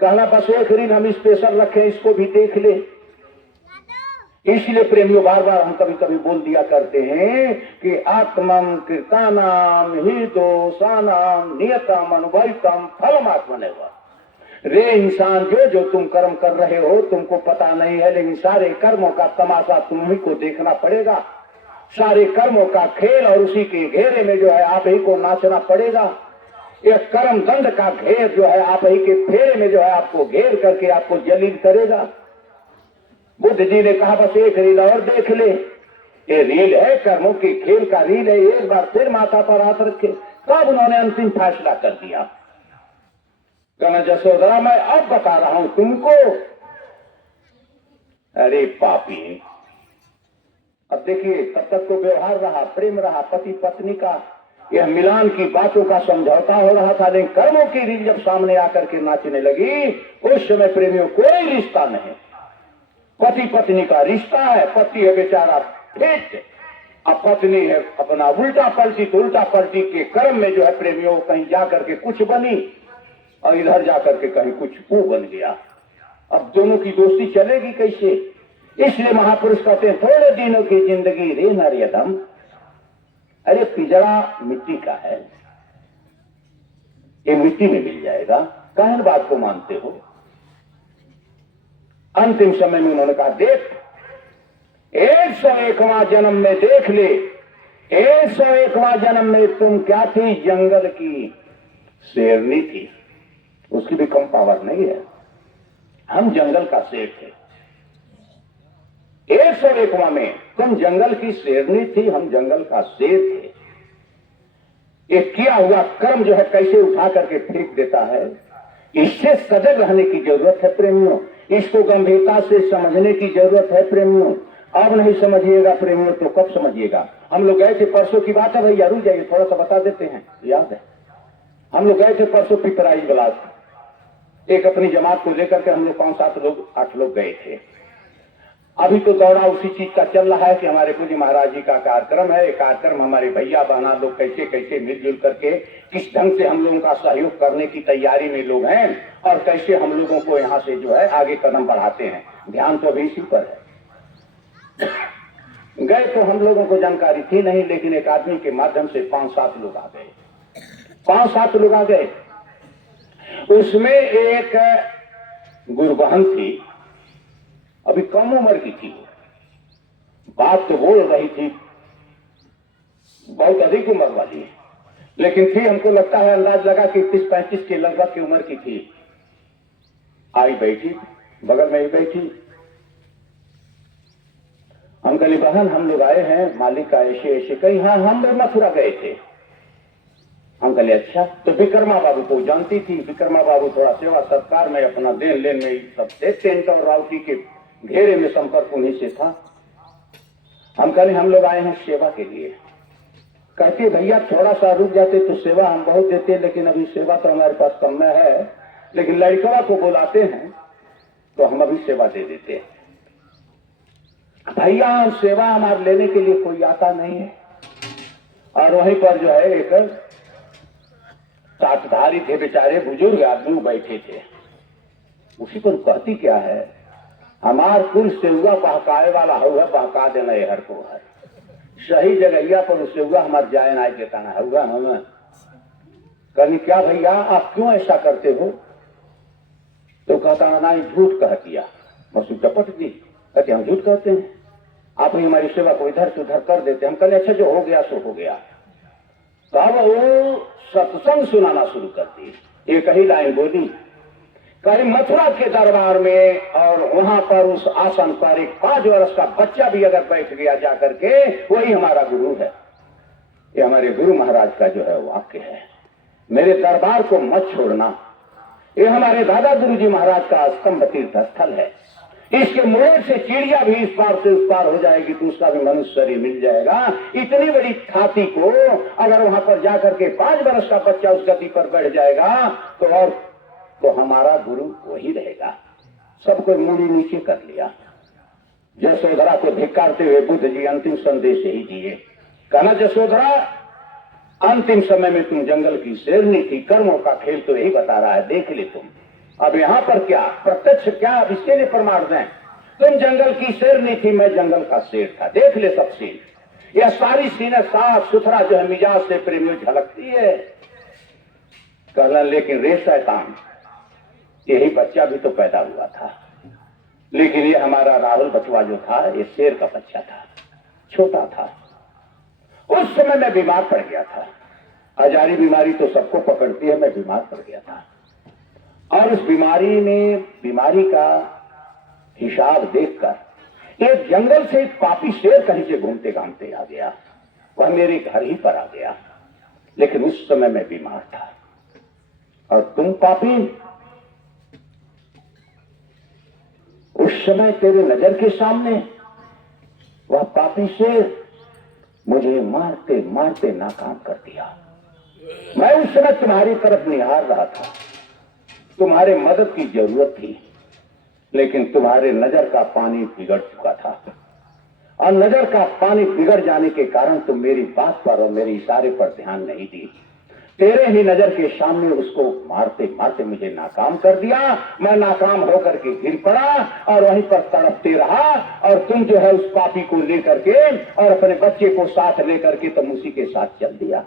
कहना बस एक रील हम स्पेशल रखें, इसको भी देख ले। इसलिए प्रेमियों बार बार हम कभी कभी बोल दिया करते हैं कि आत्मम कृतानाम ही दोषानाम नियतम अनुभवितम फलमात्मनेव। रे इंसान, जो तुम कर्म कर रहे हो तुमको पता नहीं है, लेकिन सारे कर्मों का तमाशा तुम्ही को देखना पड़ेगा, सारे कर्मों का खेल और उसी के घेरे में जो है आप ही को नाचना पड़ेगा। एक कर्म दंड का घेर जो है आप ही के फेरे में जो है आपको घेर करके आपको जलील करेगा। बुद्ध जी ने कहा बस एक रील और देख ले। ये रील है कर्मों के खेल का रील है। एक बार फिर माथा पर हाथ रखे। तब उन्होंने अंतिम फैसला कर दिया, कहना जसोदरा मैं अब बता रहा हूं तुमको। अरे पापी, अब देखिए तब तक तो व्यवहार रहा, प्रेम रहा, पति पत्नी का यह मिलान की बातों का समझौता हो रहा था, लेकिन कर्मों की रील जब सामने आकर के नाचने लगी उस समय प्रेमियों कोई रिश्ता नहीं, पति पत्नी का रिश्ता है। पति है बेचारा फिट, अब पत्नी है अपना उल्टा पलटी, तो उल्टा पलटी के कर्म में जो है प्रेमियों कहीं जाकर के कुछ बनी और इधर जाकर के कहीं कुछ वो बन गया। अब दोनों की दोस्ती चलेगी कैसे? इसलिए महापुरुष कहते हैं थोड़े दिनों की जिंदगी रे नरियदम। अरे पिंजरा मिट्टी का है, ये मिट्टी में मिल जाएगा, कहन बात को मानते हो? अंतिम समय में उन्होंने कहा देख 101वां जन्म में देख ले, 101वां जन्म में तुम क्या थी? जंगल की शेरनी थी, उसकी भी कम पावर नहीं है। हम जंगल का शेर थे। 101वां में तुम जंगल की शेरनी थी, हम जंगल का शेर थे। ये किया हुआ कर्म जो है कैसे उठा करके फेंक देता है, इससे सजग रहने की जरूरत है प्रेमियों। इसको गंभीरता से समझने की जरूरत है प्रेमियों। अब नहीं समझिएगा प्रेमियों तो कब समझिएगा? हम लोग गए थे, परसों की बात है भैया, रुक जाइए थोड़ा सा बता देते हैं, याद है हम लोग गए थे परसों पिपराइज ब्लास, एक अपनी जमात को लेकर के हम लोग 5-7 लोग 8 लोग गए थे। अभी तो दौरा उसी चीज का चल रहा है कि हमारे पूज्य महाराज जी का कार्यक्रम है। कार्यक्रम हमारे भैया बहना लोग कैसे कैसे मिलजुल करके किस ढंग से हम लोगों का सहयोग करने की तैयारी में लोग हैं और कैसे हम लोगों को यहाँ से जो है आगे कदम बढ़ाते हैं। ध्यान तो अभी इसी पर है। गए तो हम लोगों को जानकारी थी नहीं, लेकिन एक आदमी के माध्यम से 5-7 लोग आ गए, 5-7 लोग आ गए। उसमें एक गुरबहन थी, अभी कम उम्र की थी, बात तो बोल रही थी, बहुत अधिक उम्र वाली है, लेकिन थी हमको लगता है अंदाज लगा कि 30-35 के लगभग की उम्र की थी। आई बैठी, बगल में ही बैठी। हम कहे बहन हम लोग आए हैं मालिक का ऐसे ऐसे, कहीं हाँ हम लोग मथुरा गए थे। हम कहे अच्छा, तो विक्रमा बाबू को जानती थी। विक्रमा बाबू थोड़ा सेवा सत्कार में अपना देन लेन में सब टेंट और राउटी के घेरे में संपर्क उन्हीं से था। हम कहे हम लोग आए हैं सेवा के लिए। कहते भैया थोड़ा सा रुक जाते तो सेवा हम बहुत देते, लेकिन अभी सेवा तो हमारे पास कम में है, लेकिन लड़कवा को बुलाते हैं तो हम अभी सेवा दे देते हैं। भैया सेवा हमारे लेने के लिए कोई आता नहीं है। और वहीं पर जो है एक साथधारी थे बेचारे बुजुर्ग आदमी बैठे थे। उसी पर कहती क्या है, हमार कुल सेवा बहकाए वाला हुआ, बहका देना हर को है, सही जगह पर उससे हुआ हमारे जाए ना देता ना होगा। हम कहनी क्या भैया आप क्यों ऐसा करते हो? तो कहता ना झूठ कह दिया। बस चपट दी, कहते हम झूठ कहते हैं, आप ही हमारी सेवा को इधर से उधर कर देते। हम कहले अच्छा जो हो गया सो हो गया। तब वो सत्संग सुनाना शुरू कर दी। एक ही लाइन बोली, कहीं मथुरा के दरबार में और वहां पर उस आसन पर एक 5 वर्ष का बच्चा भी अगर बैठ गया जाकर के, वही हमारा गुरु है। ये हमारे गुरु महाराज का जो है वाक्य है, मेरे दरबार को मत छोड़ना। ये हमारे दादा गुरु जी महाराज का स्तंभ तीर्थ स्थल है। इसके मोड़ से चिड़िया भी इस पार से उस पार हो जाएगी तो उसका भी मनुष्य शरीर मिल जाएगा। इतनी बड़ी छाती को अगर वहां पर जाकर के 5 वर्ष का बच्चा उस गति पर बैठ जाएगा तो और तो हमारा गुरु वही रहेगा। सब कोई मुड़ी नीचे कर लिया। यशोधरा को धिक्कारते हुए बुद्ध जी अंतिम संदेश यही दिए, कहना यशोधरा अंतिम समय में तुम जंगल की शेरनी थी, कर्मों का खेल तो यही बता रहा है, देख ले तुम। अब यहाँ पर क्या प्रत्यक्ष क्या अब इसके लिए प्रमाण दें? तुम जंगल की शेरनी थी, मैं जंगल का शेर था, देख ले सब सीन। यह सारी सीनें साफ सुथरा जो है मिजाज से प्रेमियों झलकती है। कहना लेकिन रे शैतान, यही बच्चा भी तो पैदा हुआ था, लेकिन ये हमारा राहुल बचवा जो था ये शेर का बच्चा था, छोटा था। उस समय मैं बीमार पड़ गया था। अजारी बीमारी तो सबको पकड़ती है, मैं बीमार पड़ गया था और उस बीमारी का हिसाब देखकर एक जंगल से एक पापी शेर कहीं से घूमते घामते आ गया। वह मेरे घर ही पर आ गया, लेकिन उस समय मैं बीमार था। और तुम पापी, उस समय तेरे नजर के सामने वह पापी शेर मुझे मारते मारते नाकाम कर दिया। मैं उस समय तुम्हारी तरफ निहार रहा था, तुम्हारे मदद की जरूरत थी, लेकिन तुम्हारे नजर का पानी बिगड़ चुका था और नजर का पानी बिगड़ जाने के कारण तुम मेरी बात पर और मेरे इशारे पर ध्यान नहीं दी। तेरे ही नजर के सामने उसको मारते मारते मुझे नाकाम कर दिया। मैं नाकाम होकर के गिर पड़ा और वहीं पर तड़पते रहा और तुम जो है उस पापी को लेकर के और अपने बच्चे को साथ लेकर के तुम उसी के साथ चल दिया।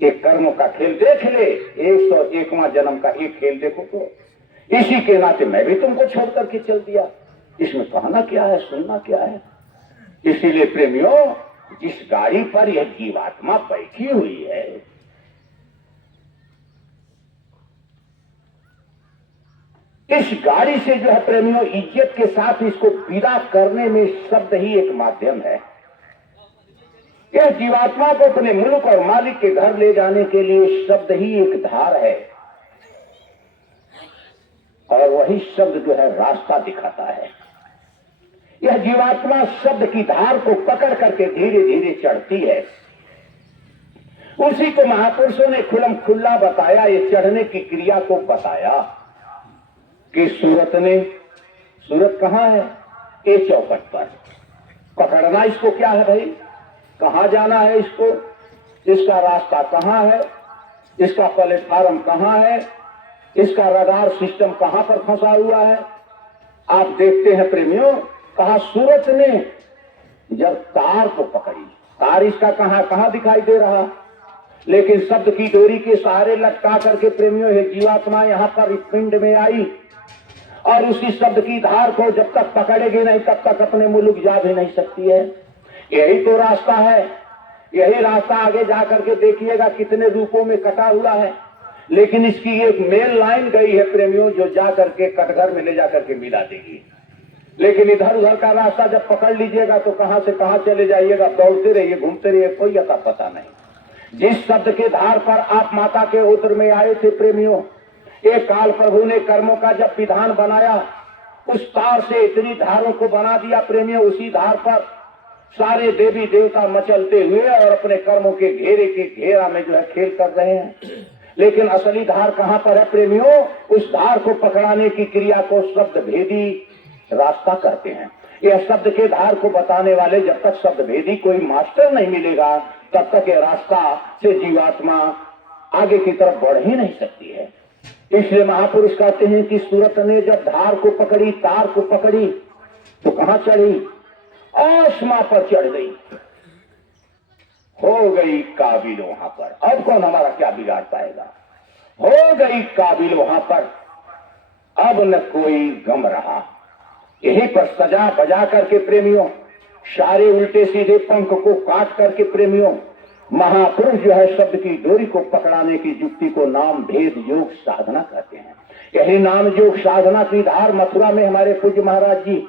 एक कर्मों का खेल देख ले, 101वां जन्म का एक खेल देखो तो इसी के नाते मैं भी तुमको छोड़ करके चल दिया। इसमें कहना क्या है, सुनना क्या है? इसीलिए प्रेमियों, जिस गाड़ी पर यह जीवात्मा बैठी हुई है, इस गाड़ी से जो है प्रेमियों इज्जत के साथ इसको विदा करने में शब्द ही एक माध्यम है। यह जीवात्मा को अपने मुल्क और मालिक के घर ले जाने के लिए शब्द ही एक धार है और वही शब्द जो है रास्ता दिखाता है। यह जीवात्मा शब्द की धार को पकड़ करके धीरे धीरे चढ़ती है। उसी को महापुरुषों ने खुल्लम खुल्ला बताया, ये चढ़ने की क्रिया को बताया कि सूरत कहां है? ये चौकट पर। पकड़ना इसको क्या है भाई? कहां जाना है इसको? इसका रास्ता कहां है? इसका प्लेटफार्म कहां है? इसका रडार सिस्टम कहां पर फंसा हुआ है? आप देखते हैं प्रेमियों, कहा सूरत ने जब तार को पकड़ी, तार इसका कहां दिखाई दे रहा, लेकिन शब्द की डोरी के सहारे लटका करके प्रेमियों ये जीवात्मा यहां पर इस पिंड में आई और उसी शब्द की धार को जब तक पकड़ेगी नहीं तब तक अपने मुल्क जा भी नहीं सकती है। यही तो रास्ता है। यही रास्ता आगे जाकर के देखिएगा कितने रूपों में कटा हुआ है, लेकिन इसकी एक मेन लाइन गई है प्रेमियों जो जाकर के कटघर में ले जाकर के मिला देगी। लेकिन इधर उधर का रास्ता जब पकड़ लीजिएगा तो कहां से कहां चले जाइएगा, दौड़ते रहिए, घूमते रहिए, कोई अता पता नहीं। जिस शब्द के धार पर आप माता के उदर में आए थे प्रेमियों, एक काल प्रभु ने कर्मों का जब विधान बनाया, उस तार से इतनी धारों को बना दिया प्रेमियों, उसी धार पर सारे देवी देवता मचलते हुए और अपने कर्मों के घेरे के घेरा में जो है खेल कर रहे हैं। लेकिन असली धार कहां पर है प्रेमियों? उस धार को पकड़ाने की क्रिया को शब्द भेदी रास्ता कहते हैं। यह शब्द के धार को बताने वाले जब तक शब्द भेदी कोई मास्टर नहीं मिलेगा तब तक यह रास्ता से जीवात्मा आगे की तरफ बढ़ ही नहीं सकती है। इसलिए महापुरुष कहते हैं कि सूरत ने जब धार को पकड़ी, तार को पकड़ी, तो कहां चढ़ी? आसमां पर चढ़ गई, हो गई काबिल वहां पर। अब कौन हमारा क्या बिगाड़ पाएगा? हो गई काबिल वहां पर, अब न कोई गम रहा। यहीं पर सजा बजा करके प्रेमियों, सारे उल्टे सीधे पंख को काट करके प्रेमियों, महापुरुष जो है शब्द की डोरी को पकड़ाने की युक्ति को नाम भेद योग साधना कहते हैं। यही नाम योग साधना की धार मथुरा में हमारे पूज्य महाराज जी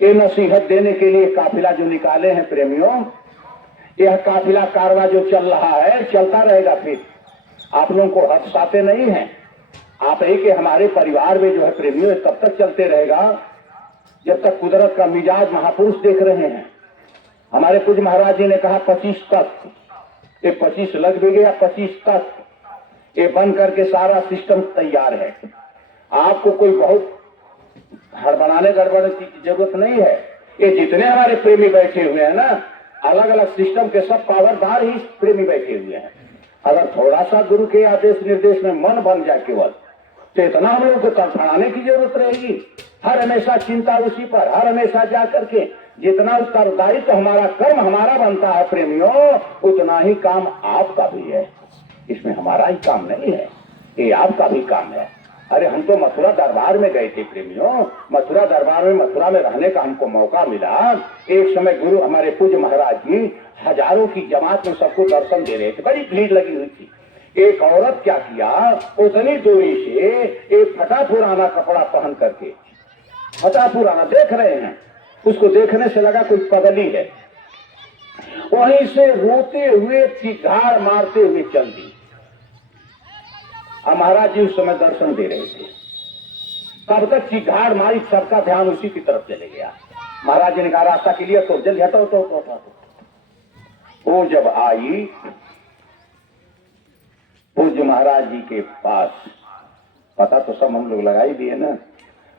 ये नसीहत देने के लिए काफिला जो निकाले हैं प्रेमियों, यह काफिला कारवा जो चल रहा है चलता रहेगा। फिर आप लोगों को हदसाते नहीं हैं, आप ही के हमारे परिवार में जो है प्रेमियों तब तक चलते रहेगा जब तक कुदरत का मिजाज महापुरुष देख रहे हैं। हमारे पूज्य महाराज जी ने कहा 25 तत्व, ये 25 लग भी गया, 25 तत्व ये बन करके सारा सिस्टम तैयार है। आपको कोई बहुत हड़बड़ाने गड़बड़ की जरूरत नहीं है। ये जितने हमारे प्रेमी बैठे हुए हैं ना, अलग अलग सिस्टम के सब पावरदार ही प्रेमी बैठे हुए हैं। अगर थोड़ा सा गुरु के आदेश निर्देश में मन बन जाए केवल, तो इतना हम लोग को तड़फड़ाने की जरूरत रहेगी। हर हमेशा चिंता उसी पर, हर हमेशा जा करके जितना उत्तरदायित्व हमारा कर्म हमारा बनता है प्रेमियों, उतना ही काम आपका भी है। इसमें हमारा ही काम नहीं है, ये आपका भी काम है। अरे हम तो मथुरा दरबार में गए थे प्रेमियों, मथुरा दरबार में, मथुरा में रहने का हमको मौका मिला। एक समय गुरु हमारे पूज्य महाराज जी हजारों की जमात में सबको दर्शन दे रहे थे, बड़ी भीड़ लगी हुई थी। एक औरत क्या किया, उतनी दूरी से एक फटा पुराना कपड़ा पहन करके, फटा पुराना देख रहे हैं, उसको देखने से लगा कोई पगली है, वहीं से रोते हुए चिघाड़ मारते हुए चल दी। महाराज जी उस समय दर्शन दे रहे थे, तब तक चिघाड़ मारी, सबका ध्यान उसी की तरफ चले गया। महाराज जी ने कहा रास्ता के लिए तो जल्दी हटो तो। वो जब आई पूज्य महाराज जी के पास, पता तो सब हम लोग लगा ही दिए ना,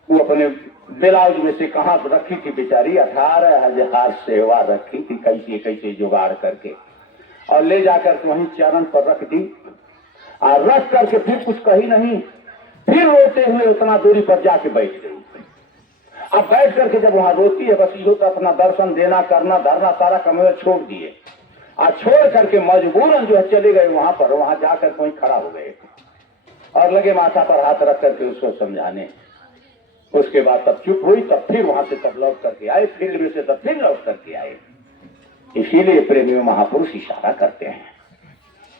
वो अपने ब्लाउज में से कहां रखी थी बेचारी, 18,000 सेवा रखी थी, कैसे कैसे जुगाड़ करके, और ले जाकर के वहीं चरण पर रख दी। और रख करके फिर कुछ कही नहीं, फिर रोते हुए उतना दूरी पर जाके बैठ गई। अब बैठ करके जब वहां रोती है, बस यो तो अपना दर्शन देना करना धरना सारा कम छोड़ दिए, और छोड़ करके मजबूरन जो है चले गए वहां पर। वहां जाकर कोई खड़ा हो गए और लगे माथा पर हाथ रख करके उसको समझाने। उसके बाद तब चुप हुई, तब फिर वहां से तब लौट करके आए, फील्ड में से तब फिर लौट करके आए। इसीलिए प्रेमियों महापुरुष इशारा करते हैं।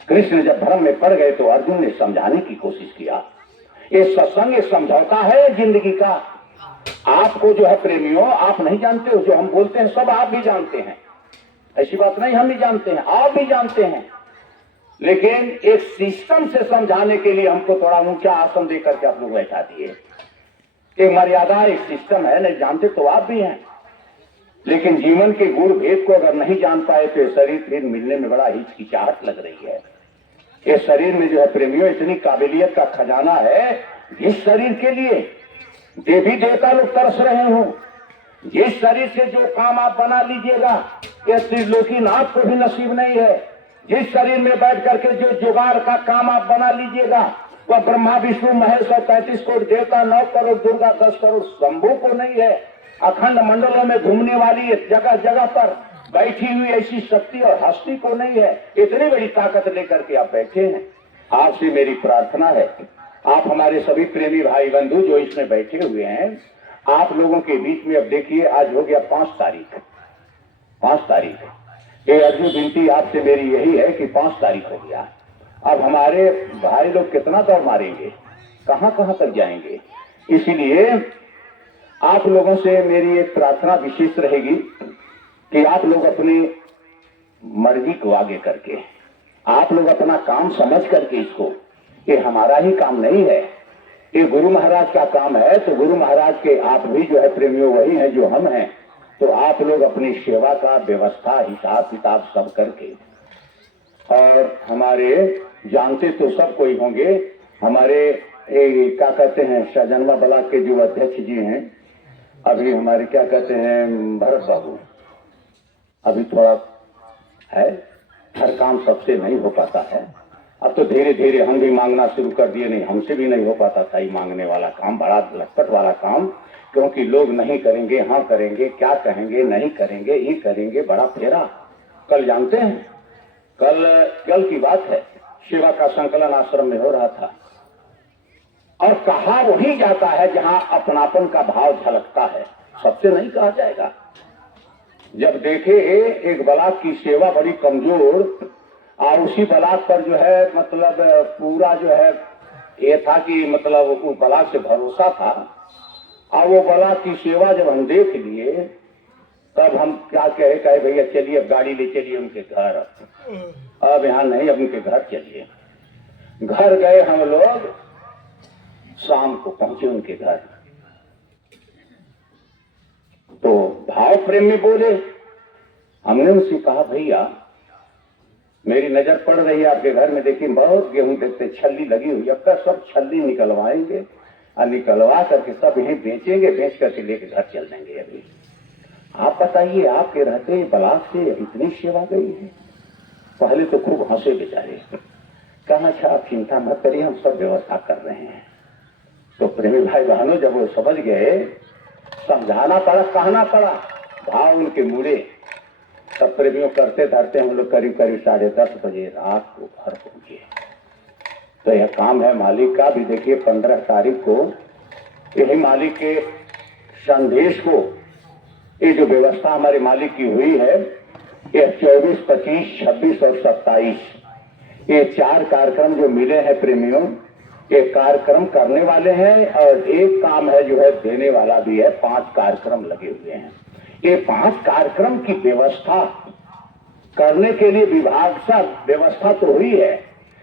कृष्ण जब भ्रम में पड़ गए तो अर्जुन ने समझाने की कोशिश किया। ये सत्संग एक समझौता है जिंदगी का। आपको जो है प्रेमियों, आप नहीं जानते हो, जो हम बोलते हैं सब आप भी जानते हैं, ऐसी बात नहीं, हम भी जानते हैं, आप भी जानते हैं। लेकिन एक सिस्टम से समझाने के लिए हमको थोड़ा ऊंचा आसन देकर के आप लोग बैठा दिए। एक मर्यादा, एक सिस्टम है, नहीं जानते तो आप भी हैं। लेकिन जीवन के गुण भेद को अगर नहीं जान पाए तो शरीर फिर मिलने में बड़ा हिचकिचाहट लग रही है। ये शरीर में जो है प्रेमियों इतनी काबिलियत का खजाना है, जिस शरीर के लिए देवी देवता लोग तरस रहे हो, जिस शरीर से जो काम आप बना लीजिएगा ये त्रिलोकीनाथ को भी नसीब नहीं है। जिस शरीर में बैठ करके जो जुगाड़ का काम आप बना लीजिएगा वह ब्रह्मा विष्णु महेश और 33 करोड़ देवता, 9 करोड़ दुर्गा, 10 करोड़ शंभू को नहीं है। अखंड मंडलों में घूमने वाली जगह जगह पर बैठी हुई ऐसी शक्ति और हस्ती को नहीं है। इतनी बड़ी ताकत लेकर के आप बैठे हैं। आपसे मेरी प्रार्थना है, आप हमारे सभी प्रेमी भाई बंधु जो इसमें बैठे हुए हैं, आप लोगों के बीच में अब देखिए आज हो गया 5 तारीख। 5 तारीख ये अर्जुन विनती आपसे मेरी यही है कि 5 तारीख हो गया। अब हमारे भाई लोग कितना दौड़ मारेंगे, कहां कहां तक जाएंगे। इसलिए आप लोगों से मेरी एक प्रार्थना विशेष रहेगी कि आप लोग अपनी मर्जी को आगे करके, आप लोग अपना काम समझ करके इसको, ये हमारा ही काम नहीं है, ये गुरु महाराज का काम है। तो गुरु महाराज के आप भी जो है प्रेमियों वही हैं जो हम हैं। तो आप लोग अपनी सेवा का व्यवस्था हिसाब किताब सब करके, और हमारे जानते तो सब कोई होंगे, हमारे क्या कहते हैं शाहजहां ब्लॉक के जो अध्यक्ष जी हैं अभी, हमारे क्या कहते हैं भरत बाबू, अभी थोड़ा है, हर काम सबसे नहीं हो पाता है। अब तो धीरे धीरे हम भी मांगना शुरू कर दिए, नहीं हमसे भी नहीं हो पाता था ये मांगने वाला काम, बड़ा लचपट वाला काम, क्योंकि लोग नहीं करेंगे, हाँ करेंगे, क्या कहेंगे, नहीं करेंगे, ये करेंगे, बड़ा फेरा। कल जानते हैं, कल की बात है, सेवा का संकलन आश्रम में हो रहा था, और कहा वही जाता है जहां अपनापन का भाव झलकता है, सबसे नहीं कहा जाएगा। जब देखे एक ब्लॉक की सेवा बड़ी कमजोर, और उसी ब्लॉक पर जो है मतलब पूरा जो है ये था कि मतलब उस ब्लॉक से भरोसा था, और वो ब्लॉक की सेवा जब हम देख लिए तब हम क्या कहे भैया चलिए अब गाड़ी ले चलिए उनके घर, अब यहाँ नहीं, अब उनके घर चलिए। घर गए हम लोग, शाम को पहुंचे उनके घर। तो भाव प्रेम में बोले। हमने उनसे कहा भैया मेरी नजर पड़ रही है आपके घर में, देखिए बहुत गेहूं देखते छल्ली लगी हुई, अब का सब छल्ली निकलवाएंगे और निकलवा करके सब यहीं बेचेंगे, बेच करके लेके घर चल देंगे। अभी आप बताइए आपके रहते बलाक से इतनी सेवा गई है। पहले तो खूब हंसे बेचारे, कहा अच्छा आप चिंता मत करिए हम सब व्यवस्था कर रहे हैं। तो प्रेमी भाई बहनों जब वो समझ गए, समझाना पड़ा, कहना पड़ा, भाव उनके मुड़े। सब प्रेमियों करते धरते हम लोग करीब करीब 10:30 बजे रात को घर पहुंचे। तो यह काम है मालिक का भी। देखिए 15 तारीख को यही मालिक के संदेश को, ये जो व्यवस्था हमारे मालिक की हुई है, ये 24, 25, 26 और 27 ये 4 कार्यक्रम जो मिले हैं प्रेमियों, ये कार्यक्रम करने वाले हैं और एक काम है जो है देने वाला भी है। 5 कार्यक्रम लगे हुए हैं। ये 5 कार्यक्रम की व्यवस्था करने के लिए विभाग से व्यवस्था तो हुई है,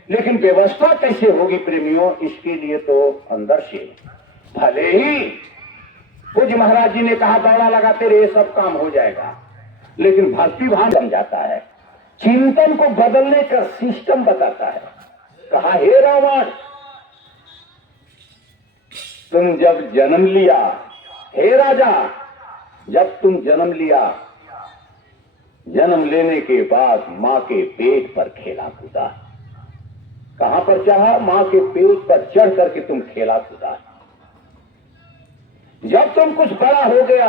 लेकिन व्यवस्था कैसे होगी प्रेमियों, इसके लिए तो अंदर से भले ही पूज्य महाराज जी ने कहा दौड़ा लगाते रहे सब काम हो जाएगा, लेकिन भक्ति भाव बन जाता है, चिंतन को बदलने का सिस्टम बताता है। कहा हे रावण तुम जब जन्म लिया, हे राजा जब तुम जन्म लिया, जन्म लेने के बाद मां के पेट पर खेला कूदा। कहां पर चाहा? मां के पेट पर चढ़ करके तुम खेला कूदा। जब तुम कुछ बड़ा हो गया,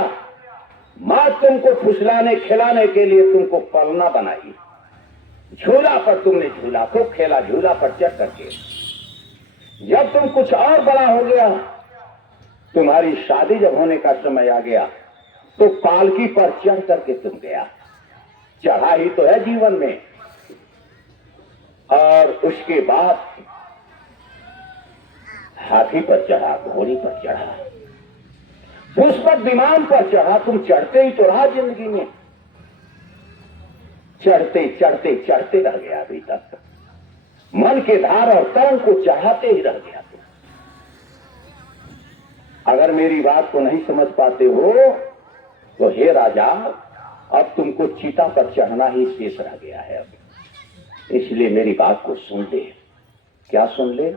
मां तुमको फुसलाने खिलाने के लिए तुमको पलना बनाई, झूला पर तुमने झूला खूब खेला, झूला पर चढ़ करके। जब तुम कुछ और बड़ा हो गया, तुम्हारी शादी जब होने का समय आ गया, तो पालकी पर चढ़ करके तुम गया। चढ़ा ही तो है जीवन में। और उसके बाद हाथी पर चढ़ा, घोड़ी पर चढ़ा, पुष्पक विमान पर चढ़ा। तुम चढ़ते ही तो रहा जिंदगी में, चढ़ते चढ़ते चढ़ते रह गया अभी तक। मन के धार और तरंग को चढ़ाते ही रह गया तुम। अगर मेरी बात को नहीं समझ पाते हो तो हे राजा अब तुमको चीता पर चढ़ना ही शेष रह गया है। अब इसलिए मेरी बात को सुन ले। क्या सुन ले?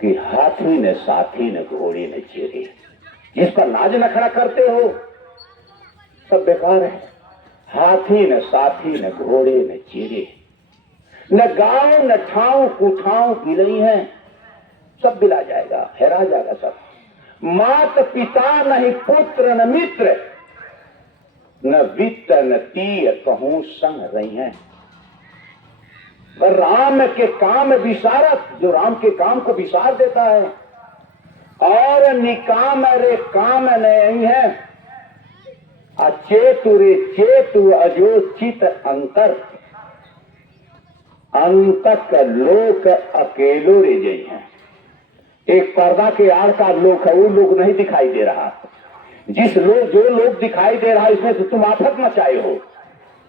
कि हाथी ने साथी ने घोड़े ने चेरे, जिस पर नाज नखड़ा करते हो सब बेकार है। हाथी न साथी न घोड़े न चेरे, न गांव न ठाव कुठाव बिलई है, सब बिला जाएगा, हेरा जाएगा सब। मात पिता नहीं पुत्र न मित्र, न वित्त न तीय कहूं संग रही हैं। राम के काम विसारत, जो राम के काम को विसार देता है, और निकाम रे काम नहीं है। अचेतु रे चेतु अजो चित अंतर, अंतक लोक अकेलो रे जई है। एक पर्दा के आड़ का लोक है, वो लोग नहीं दिखाई दे रहा। जिस लोग जो लोग दिखाई दे रहा है इसमें से तुम आफत मचाए हो।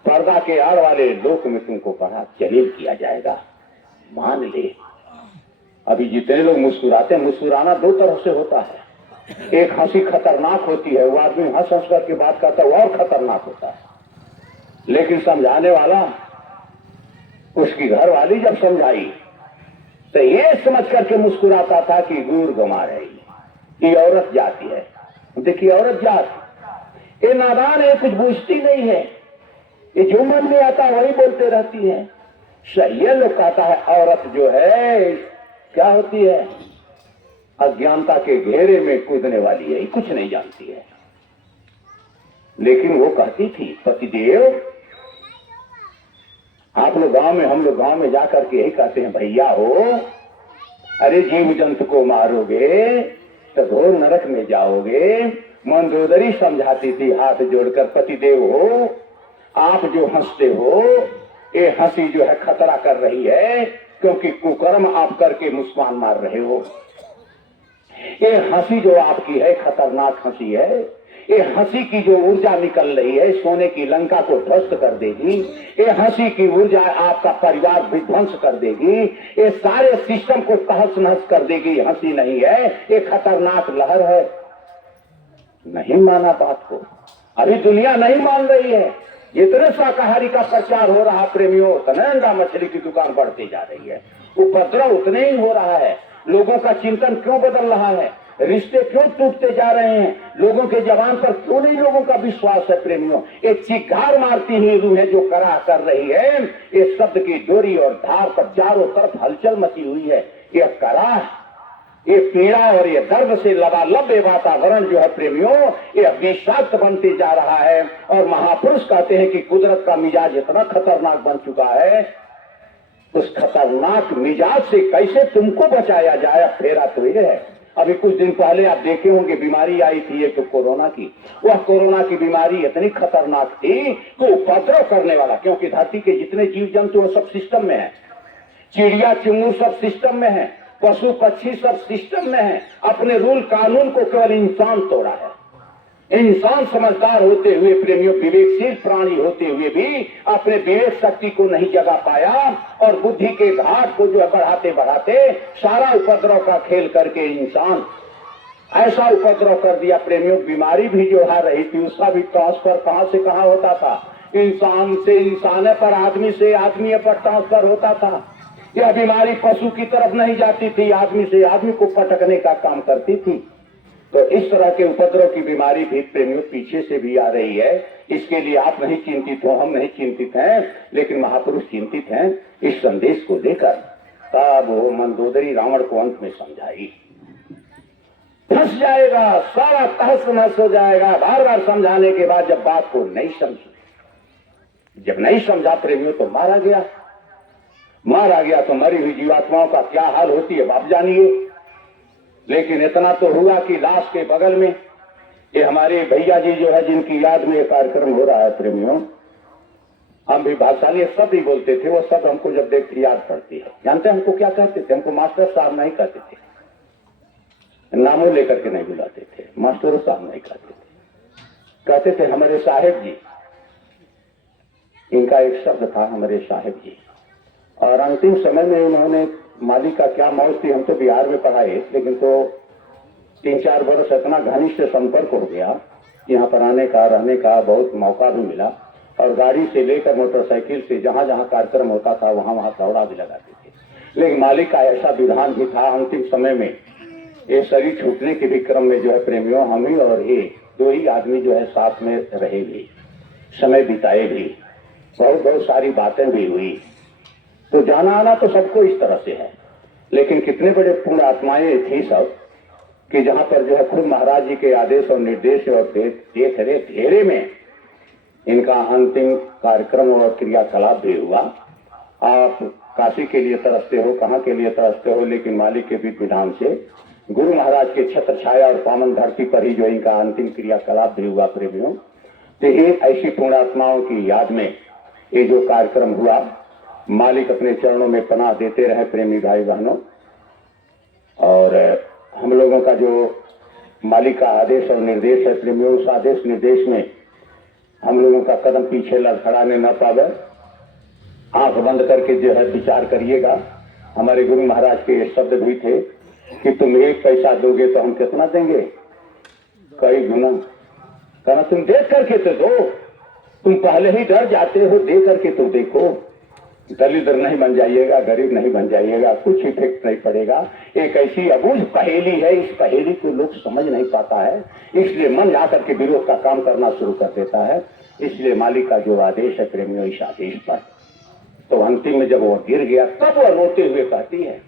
पर्दा के आड़ वाले लोक में तुमको बड़ा जलील किया जाएगा, मान ले। अभी जितने लोग मुस्कुराते हैं, मुस्कुराना 2 तरह से होता है। एक हंसी खतरनाक होती है, वो आदमी हंस हंस करके बात करता है, वो और खतरनाक होता है। लेकिन समझाने वाला, उसकी घर वाली जब समझाई तो ये समझ करके मुस्कुराता था कि गुर गमा रही, ये औरत जाती है। देखिए औरत जात, ये नादान है, कुछ बूझती नहीं है, ये जो मन में आता है वही बोलते रहती है। सही लोग कहता है औरत जो है क्या होती है? अज्ञानता के घेरे में कूदने वाली है, कुछ नहीं जानती है। लेकिन वो कहती थी पतिदेव, आप लोग गांव में, हम लोग गांव में जाकर के यही कहते हैं, भैया हो अरे जीव जंतु को मारोगे तो घोर नरक में जाओगे। मंदोदरी समझाती थी हाथ जोड़कर, पतिदेव हो आप जो हंसते हो, ये हंसी जो है खतरा कर रही है, क्योंकि कुकर्म आप करके मुस्कान मार रहे हो। ये हंसी जो आपकी है खतरनाक हंसी है। ये हंसी की जो ऊर्जा निकल रही है सोने की लंका को ध्वस्त कर देगी। ये हंसी की ऊर्जा आपका परिवार विध्वंस कर देगी। ये सारे सिस्टम को तहस नहस कर देगी। हंसी नहीं है, ये खतरनाक लहर है। नहीं माना बात को, अभी दुनिया नहीं मान रही है। इतने शाकाहारी का प्रचार हो रहा प्रेमियों, उतने अंडा मछली की दुकान बढ़ती जा रही है, उपद्रव उतने ही हो रहा है। लोगों का चिंतन क्यों बदल रहा है, रिश्ते क्यों टूटते जा रहे हैं, लोगों के जवान पर क्यों नहीं लोगों का विश्वास है प्रेमियों। एक चिघार मारती हुई रूह है जो कराह कर रही है, ये शब्द की डोरी और धार पर चारों तरफ हलचल मची हुई है। यह कराह, ये पीड़ा और ये दर्द से लबालब ये वातावरण जो है प्रेमियों, ये विषाक्त बनते जा रहा है। और महापुरुष कहते हैं कि कुदरत का मिजाज इतना खतरनाक बन चुका है, उस खतरनाक मिजाज से कैसे तुमको बचाया जाए, फेरा तो ये है। अभी कुछ दिन पहले आप देखे होंगे बीमारी आई थी एक, तो कोरोना की। वह कोरोना की बीमारी इतनी खतरनाक थी कि उपद्रव करने वाला, क्योंकि धरती के जितने जीव जंतु वो सब सिस्टम में है, चिड़िया चुंगू सब सिस्टम में है, पशु पक्षी सब सिस्टम में है। अपने रूल कानून को केवल इंसान तोड़ा है। इंसान समझदार होते हुए प्रेमियों, विवेकशील प्राणी होते हुए भी अपने विवेक शक्ति को नहीं जगा पाया और बुद्धि के घाट को जो है बढ़ाते बढ़ाते सारा उपद्रव का खेल करके इंसान ऐसा उपद्रव कर दिया प्रेमियों। बीमारी भी जो आ रही थी उसका भी ट्रांसफर कहां से कहां होता था, इंसान से इंसान पर, आदमी से आदमी पर ट्रांसफर होता था। यह बीमारी पशु की तरफ नहीं जाती थी, आदमी से आदमी को पटकने का काम करती थी। तो इस तरह के उपद्रव की बीमारी भी प्रेमियों पीछे से भी आ रही है। इसके लिए आप नहीं चिंतित हो, हम नहीं चिंतित हैं, लेकिन महापुरुष चिंतित हैं इस संदेश को लेकर। तब वो मंदोदरी रावण को अंत में समझाई, फंस जाएगा, सारा तहस नहस हो जाएगा। बार बार समझाने के बाद जब बात को नहीं समझी, जब नहीं समझा प्रेमियों तो मारा गया। मारा गया तो मरी हुई जीवात्माओं का क्या हाल होती है आप जानिए। लेकिन इतना तो हुआ कि लाश के बगल में ये हमारे भैया जी जो है, जिनकी याद में ये कार्यक्रम हो रहा है प्रेमियों, हम भी भाषाली शब्द ही बोलते थे, वो सब हमको जब देखते याद पड़ती है। जानते हैं हमको क्या कहते थे? हमको मास्टर साहब नहीं कहते थे, नामों लेकर के नहीं बुलाते थे, मास्टर साहब नहीं कहते थे, कहते थे हमारे साहेब जी। इनका एक शब्द था हमारे साहेब जी। और अंतिम समय में उन्होंने, मालिक का क्या मौत थी, हम तो बिहार में पढ़ाए, लेकिन तो 3-4 वर्ष इतना घनिष्ठ संपर्क हो गया, यहाँ पर आने का रहने का बहुत मौका भी मिला। और गाड़ी से लेकर मोटरसाइकिल से जहाँ जहाँ कार्यक्रम होता था वहाँ वहाँ दौड़ा भी लगाते थे। लेकिन मालिक का ऐसा विधान भी था, अंतिम समय में ये शरीर छूटने के भी क्रम में जो है प्रेमियों, हम ही और ये 2 ही आदमी जो है साथ में रहे भी, समय बिताए भी, बहुत बहुत सारी बातें भी हुई। तो जाना आना तो सबको इस तरह से है, लेकिन कितने बड़े पूर्ण आत्माएं थी सब, कि जहां पर जो है खुद महाराज जी के आदेश और निर्देश और देख रेख घेरे में इनका अंतिम कार्यक्रम और क्रियाकलाप भी हुआ। आप काशी के लिए तरसते हो, कहाँ के लिए तरसते हो, लेकिन मालिक के विधि विधान से गुरु महाराज के छत्र छाया और पावन धरती पर ही जो इनका अंतिम क्रियाकलाप भी हुआ प्रेमियों। तो एक ऐसी पूर्ण आत्माओं की याद में ये जो कार्यक्रम हुआ, मालिक अपने चरणों में पनाह देते रहे प्रेमी भाई बहनों। और हम लोगों का जो मालिक का आदेश और निर्देश है प्रेमियों, उस आदेश निर्देश में हम लोगों का कदम पीछे लड़खड़ाने न पावे। आंख बंद करके जो है विचार करिएगा। हमारे गुरु महाराज के ये शब्द भी थे कि तुम 1 पैसा दोगे तो हम कितना देंगे, कई गुना। कहना तुम देख करके तो दो, तुम पहले ही डर जाते हो, दे करके तो देखो। दलिद्र नहीं बन जाइएगा, गरीब नहीं बन जाइएगा, कुछ इफेक्ट नहीं पड़ेगा। एक ऐसी अबूझ पहेली है, इस पहेली को लोग समझ नहीं पाता है, इसलिए मन जाकर के विरोध का काम करना शुरू कर देता है। इसलिए मालिक का जो आदेश है प्रेमियों, इस आदेश पर तो अंतिम में जब वो गिर गया तब वह रोते हुए कहती है,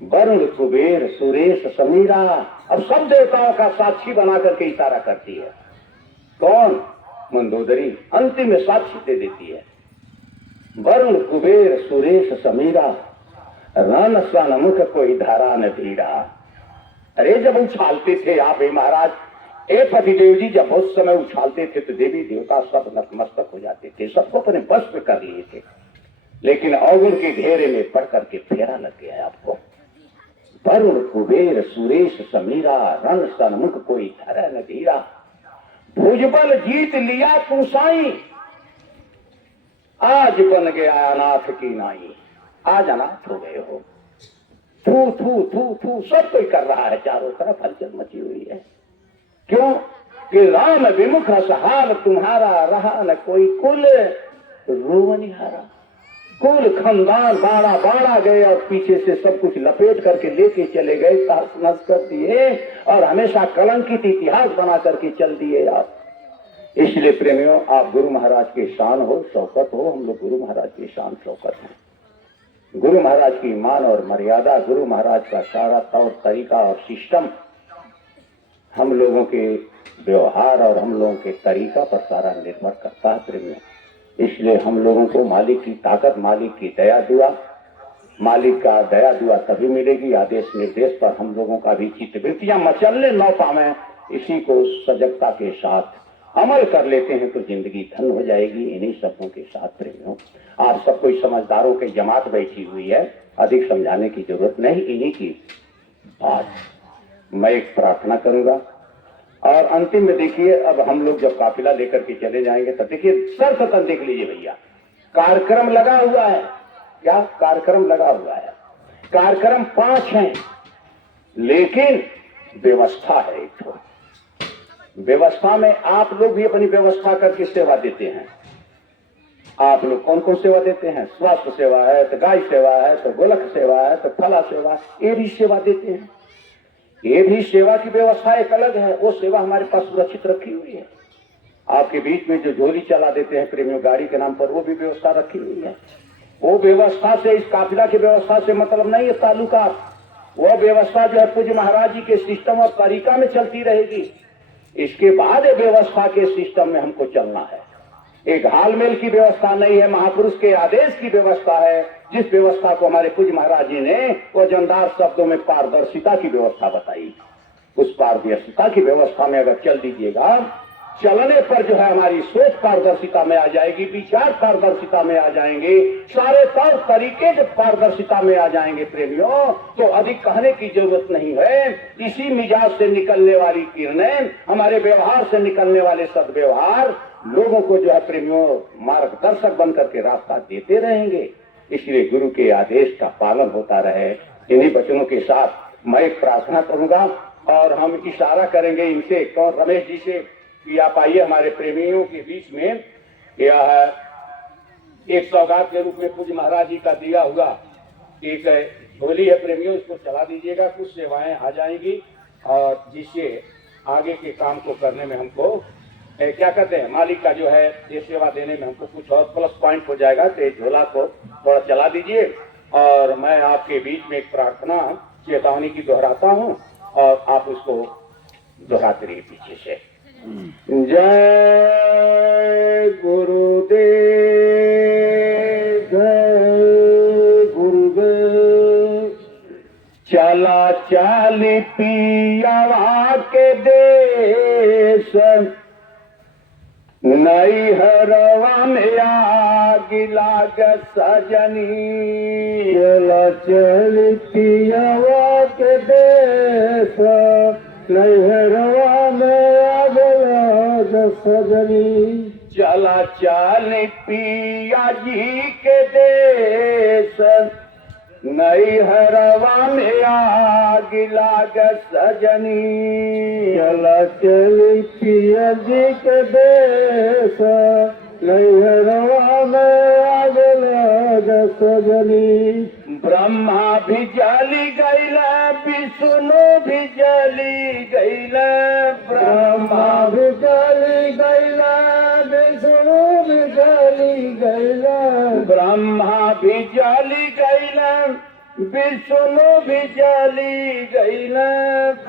वरुण कुबेर सुरेश समीरा। अब सब देवताओं का साक्षी बना करके इशारा करती है। कौन? मंदोदरी अंतिम में साक्षी दे देती है। वरुण कुबेर सुरेश समीरा, रन सन मुख कोई धारा न धीरा। अरे जब उछालते थे आप महाराज, ए पतिदेव जी, जब उस समय उछालते थे तो देवी देवता सब नतमस्तक हो जाते थे, सबको अपने बस में कर लिए थे। लेकिन अवगुण के घेरे में पड़ करके फेरा लग गया आपको। वरुण कुबेर सुरेश समीरा, रन सन मुख कोई धारा न धीरा। भुजबल जीत लिया तू साई, आज बन गया अनाथ की नाई। आज अनाथ हो गए हो। थू थू थू थू सब कोई कर रहा है, चारों तरफ हलचल मची हुई है। क्यों? कि राम विमुख हाल तुम्हारा, रहा न कोई कुल रोवनिहारा। कुल खानदान बाड़ा बाड़ा गए और पीछे से सब कुछ लपेट करके लेके चले गए, तहस नहस कर दिए और हमेशा कलंकित इतिहास बना करके चल दिए आप। इसलिए प्रेमियों, आप गुरु महाराज के शान हो, शौकत हो, हम लोग गुरु महाराज की शान शौकत हैं। गुरु महाराज की मान और मर्यादा, गुरु महाराज का सारा तौर तरीका और सिस्टम हम लोगों के व्यवहार और हम लोगों के तरीका पर सारा निर्भर करता है प्रेमियों। इसलिए हम लोगों को मालिक की ताकत, मालिक की दया दुआ, मालिक का दया दुआ तभी मिलेगी, आदेश निर्देश पर हम लोगों का भी चित्तवृत्तियां मचलने न पावे, इसी को सजगता के साथ अमल कर लेते हैं तो जिंदगी धन हो जाएगी। इन्हीं शब्दों के साथ प्रेमियों, आप सब कोई समझदारों की जमात बैठी हुई है, अधिक समझाने की जरूरत नहीं। इन्हीं की बात मैं एक प्रार्थना करूंगा और अंतिम में देखिए, अब हम लोग जब काफिला लेकर के चले जाएंगे तब देखिए सर्वप्रथम देख लीजिए भैया, कार्यक्रम लगा हुआ है। क्या कार्यक्रम लगा हुआ है? कार्यक्रम 5 हैं, लेकिन व्यवस्था है एक तो। व्यवस्था में आप लोग भी अपनी व्यवस्था करके सेवा देते हैं। आप लोग कौन कौन सेवा देते हैं? स्वास्थ्य सेवा है, तो गाय सेवा है, तो गोलक सेवा है, तो फला सेवा, ये भी सेवा देते हैं। ये भी सेवा की व्यवस्था एक अलग है, वो सेवा हमारे पास सुरक्षित रखी हुई है। आपके बीच में जो झोली चला देते हैं प्रेमियों गाड़ी के नाम पर, वो भी व्यवस्था रखी हुई है। वो व्यवस्था से, इस काफिला की व्यवस्था से मतलब नहीं है ताल्लुका। वह व्यवस्था जो है पूज्य महाराज जी के सिस्टम और तरीका में चलती रहेगी। इसके बाद व्यवस्था के सिस्टम में हमको चलना है। एक हालमेल की व्यवस्था नहीं है, महापुरुष के आदेश की व्यवस्था है, जिस व्यवस्था को हमारे पूज्य महाराज जी ने वजनदार शब्दों में पारदर्शिता की व्यवस्था बताई। उस पारदर्शिता की व्यवस्था में अगर चल दीजिएगा, चलने पर जो है हमारी सोच पारदर्शिता में आ जाएगी, विचार पारदर्शिता में आ जाएंगे, सारे तौर तरीके जब पारदर्शिता में आ जाएंगे प्रेमियों, तो अधिक कहने की जरूरत नहीं है। इसी मिजाज से निकलने वाली किरणें, हमारे व्यवहार से निकलने वाले सदव्यवहार लोगों को जो है प्रेमियों मार्गदर्शक बन करके रास्ता देते रहेंगे। इसलिए गुरु के आदेश का पालन होता रहे। इन्हीं वचनों के साथ मैं एक प्रार्थना करूंगा और हम इशारा करेंगे इनसे, कौन, रमेश जी से, कि आप आइए हमारे प्रेमियों के बीच में। यह एक सौगात के रूप में पूज्य महाराज जी का दिया हुआ एक झोली है प्रेमियों, इसको चला दीजिएगा। कुछ सेवाएं आ जाएंगी और जिससे आगे के काम को करने में हमको क्या कहते हैं, मालिक का जो है ये सेवा देने में हमको कुछ और प्लस पॉइंट हो जाएगा। तो इस झोला को थोड़ा चला दीजिए और मैं आपके बीच में एक प्रार्थना चेतावनी की दोहराता हूँ और आप उसको दोहराते रहिए पीछे से। जय गुरुदेव, जय गुरुदेव। चला चाली पियावा के देश, नई हरवा में आग लाग सजनी। चला चाली पियावा के देश, नई हरवा में आग लाग सजनी। चला चाली पिया जी के देश, नई हरवा में आग लाग सजनी। चला चली पिया जी के देश, नई हरवा में आग लाग सजनी। ब्रह्मा भी जली गईला, विष्णु भी जली गईला। ब्रह्मा भी जली गईला, विष्णु भी जली गईला। ब्रह्मा भी जली गईला, विष्णु भी जली गईला।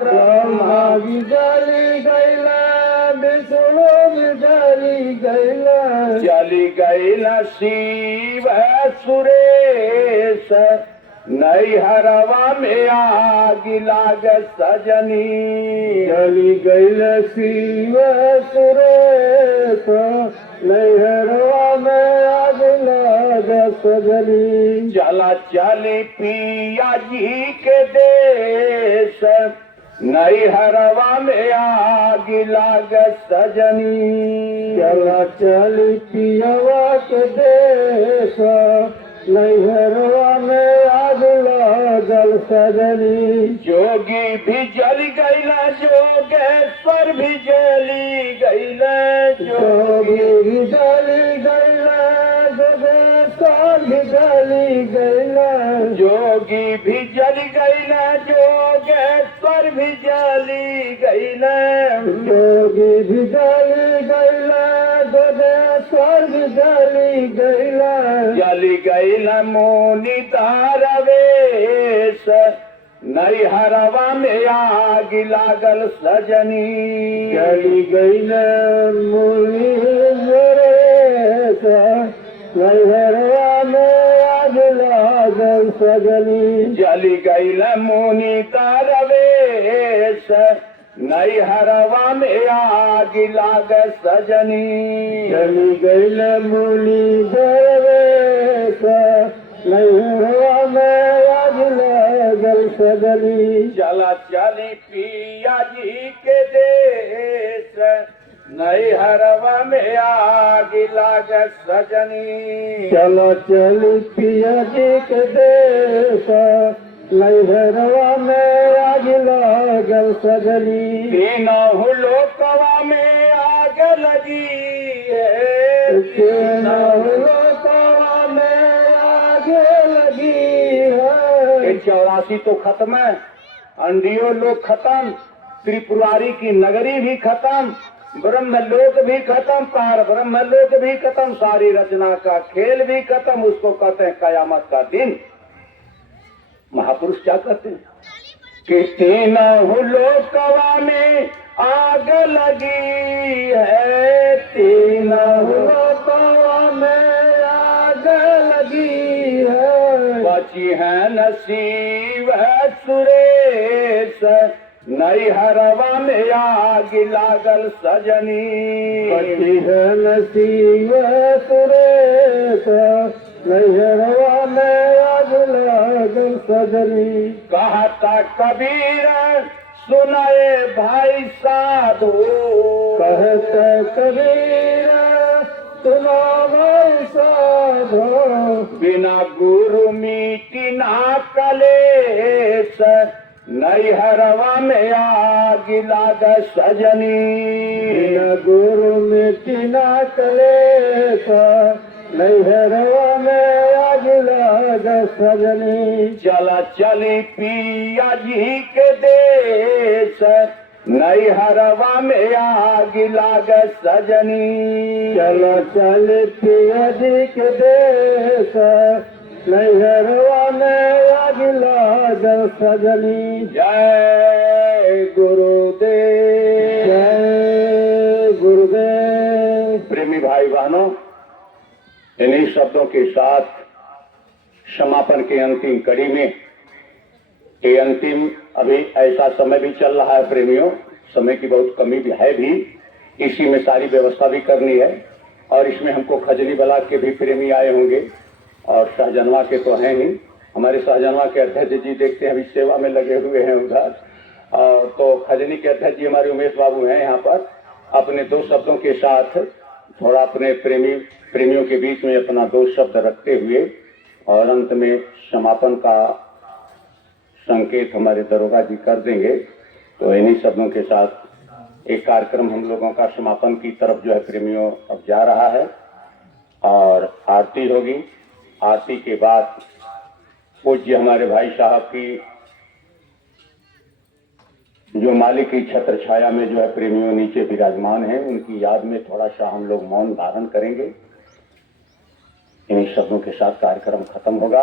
ब्रह्मा भी जली गईला, विष्णु भी जली गईला। जली गईला शिव सुरेश, नई हरवा में आग लाग सजनी। जली गईला शिव सुरेश, नई हरवा में आग लाग सजनी। चला चली पिया जी के देश, नई हरवा में आग लाग सजनी। चला चली पियावा के देश, नई हरवा में आग लाग गल सजनी। जोगी भी जल गईला जोगेश्वर भी जली गईला जोगी भी जली गईला जोगेश्वर भी जली गईला। जोगी भी जल गईला जोगेश्वर भी जली गईला जोगी भी जली गईला जोगेश्वर भी जली गईला। जली गईला मोनी तारवेश नैहरवा में आग लागल सजनी। जली गईला मुनि नैहरवा में आग लागल सजनी। जली गईला मोनी तारवेश नैहरवा में आग लागल सजनी। चली गईला मुनि दरवेश नैहरवा में आग लागल सजनी। चला चली पिया जी के देश नैहरवा में आग लागल सजनी। चलो चली पिया जी के देश नैहरवा में आग लागल सजनी। तीनों लोकवा में आग लगी है। तीनों लोकवा में आग लगी है। 84 तो खत्म है, अंडियो लोक खत्म, त्रिपुरारी की नगरी भी खत्म, ब्रह्मलोक भी खत्म, पार ब्रह्मलोक भी खत्म, सारी रचना का खेल भी खत्म। उसको कहते हैं कयामत का दिन। महापुरुष क्या कहते हैं कि तीनों लोकवा में आग लगी है। तीनों लोकवा में आग लगी है। बची है नसीब है सुरेश नैहरवा में आग लागल सजनी। बची है नसीब सुरेश नैहरवा में आग लागल सजनी। कहता कबीर सुनाए भाई साधु। कहता कबीर सुनो भाई साधो। बिना गुरु मीटी ना कलेश नैहरवा में आग लागल सजनी। बिना गुरु मिटी ना कलेश नैहरवा में आग लागल सजनी। चला चली पिया जी के देश नैहरवा में आग लागल सजनी। चलो चल पिया जी के देश नैहरवा में आग लागल सजनी। जय गुरुदेव। जय गुरुदेव। प्रेमी भाई बहनों, इन्हीं शब्दों के साथ समापन की अंतिम कड़ी में ये अंतिम अभी ऐसा समय भी चल रहा है प्रेमियों, समय की बहुत कमी भी है भी, इसी में सारी व्यवस्था भी करनी है। और इसमें हमको खजनी ब्लॉक के भी प्रेमी आए होंगे और सहजनवा के तो हैं ही। हमारे सहजनवा के अध्यक्ष जी देखते हैं अभी सेवा में लगे हुए हैं उधर, और तो खजनी के अध्यक्ष जी हमारे उमेश बाबू हैं यहाँ पर। अपने दो शब्दों के साथ थोड़ा अपने प्रेमियों के बीच में अपना दो शब्द रखते हुए और अंत में समापन का संकेत हमारे दरोगा जी कर देंगे। तो इन्हीं शब्दों के साथ एक कार्यक्रम हम लोगों का समापन की तरफ जो है प्रेमियों अब जा रहा है और आरती होगी। आरती के बाद पूज्य हमारे भाई साहब की जो मालिक की छत्र छाया में जो है प्रेमियों नीचे विराजमान हैं, उनकी याद में थोड़ा सा हम लोग मौन धारण करेंगे। इन्हीं शब्दों के साथ कार्यक्रम खत्म होगा।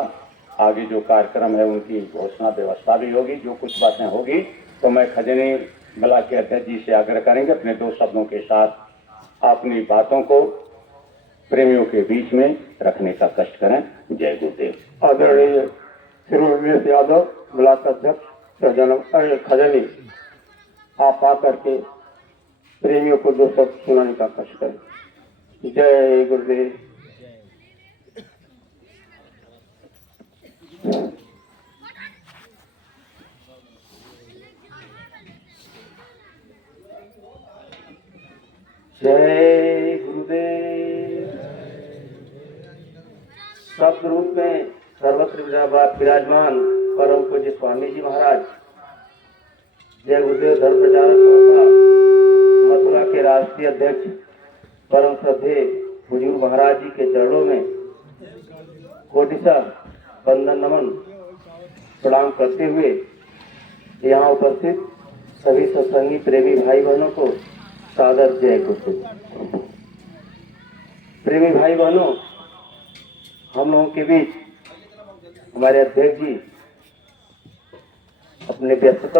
आगे जो कार्यक्रम है उनकी घोषणा व्यवस्था भी होगी। जो कुछ बातें होगी तो मैं खजनी ब्लॉक के अध्यक्ष जी से आग्रह करेंगे अपने दो शब्दों के साथ अपनी बातों को प्रेमियों के बीच में रखने का कष्ट करें। जय गुरुदेव। आदरणीय श्री उमेश यादव ब्लॉक अध्यक्ष खजनी, आप आकर के प्रेमियों को दो शब्द सुनाने का कष्ट करें। जय गुरुदेव। जय गुरुदेव। शब्द रूप में सर्वत्र विराजमान परम पूज्य स्वामी जी महाराज, जय गुरुदेव धर्म प्रचारक संस्था मथुरा के राष्ट्रीय अध्यक्ष परम श्रद्धेय बुजुर्ग महाराज जी के चरणों में कोटिसा वंदन नमन प्रणाम करते हुए यहाँ उपस्थित सभी सत्संगी प्रेमी भाई बहनों को सादर जय गुरुदेव। प्रेमी भाई बहनों, हम लोगों के बीच हमारे अध्यक्ष जी अपने व्यस्तता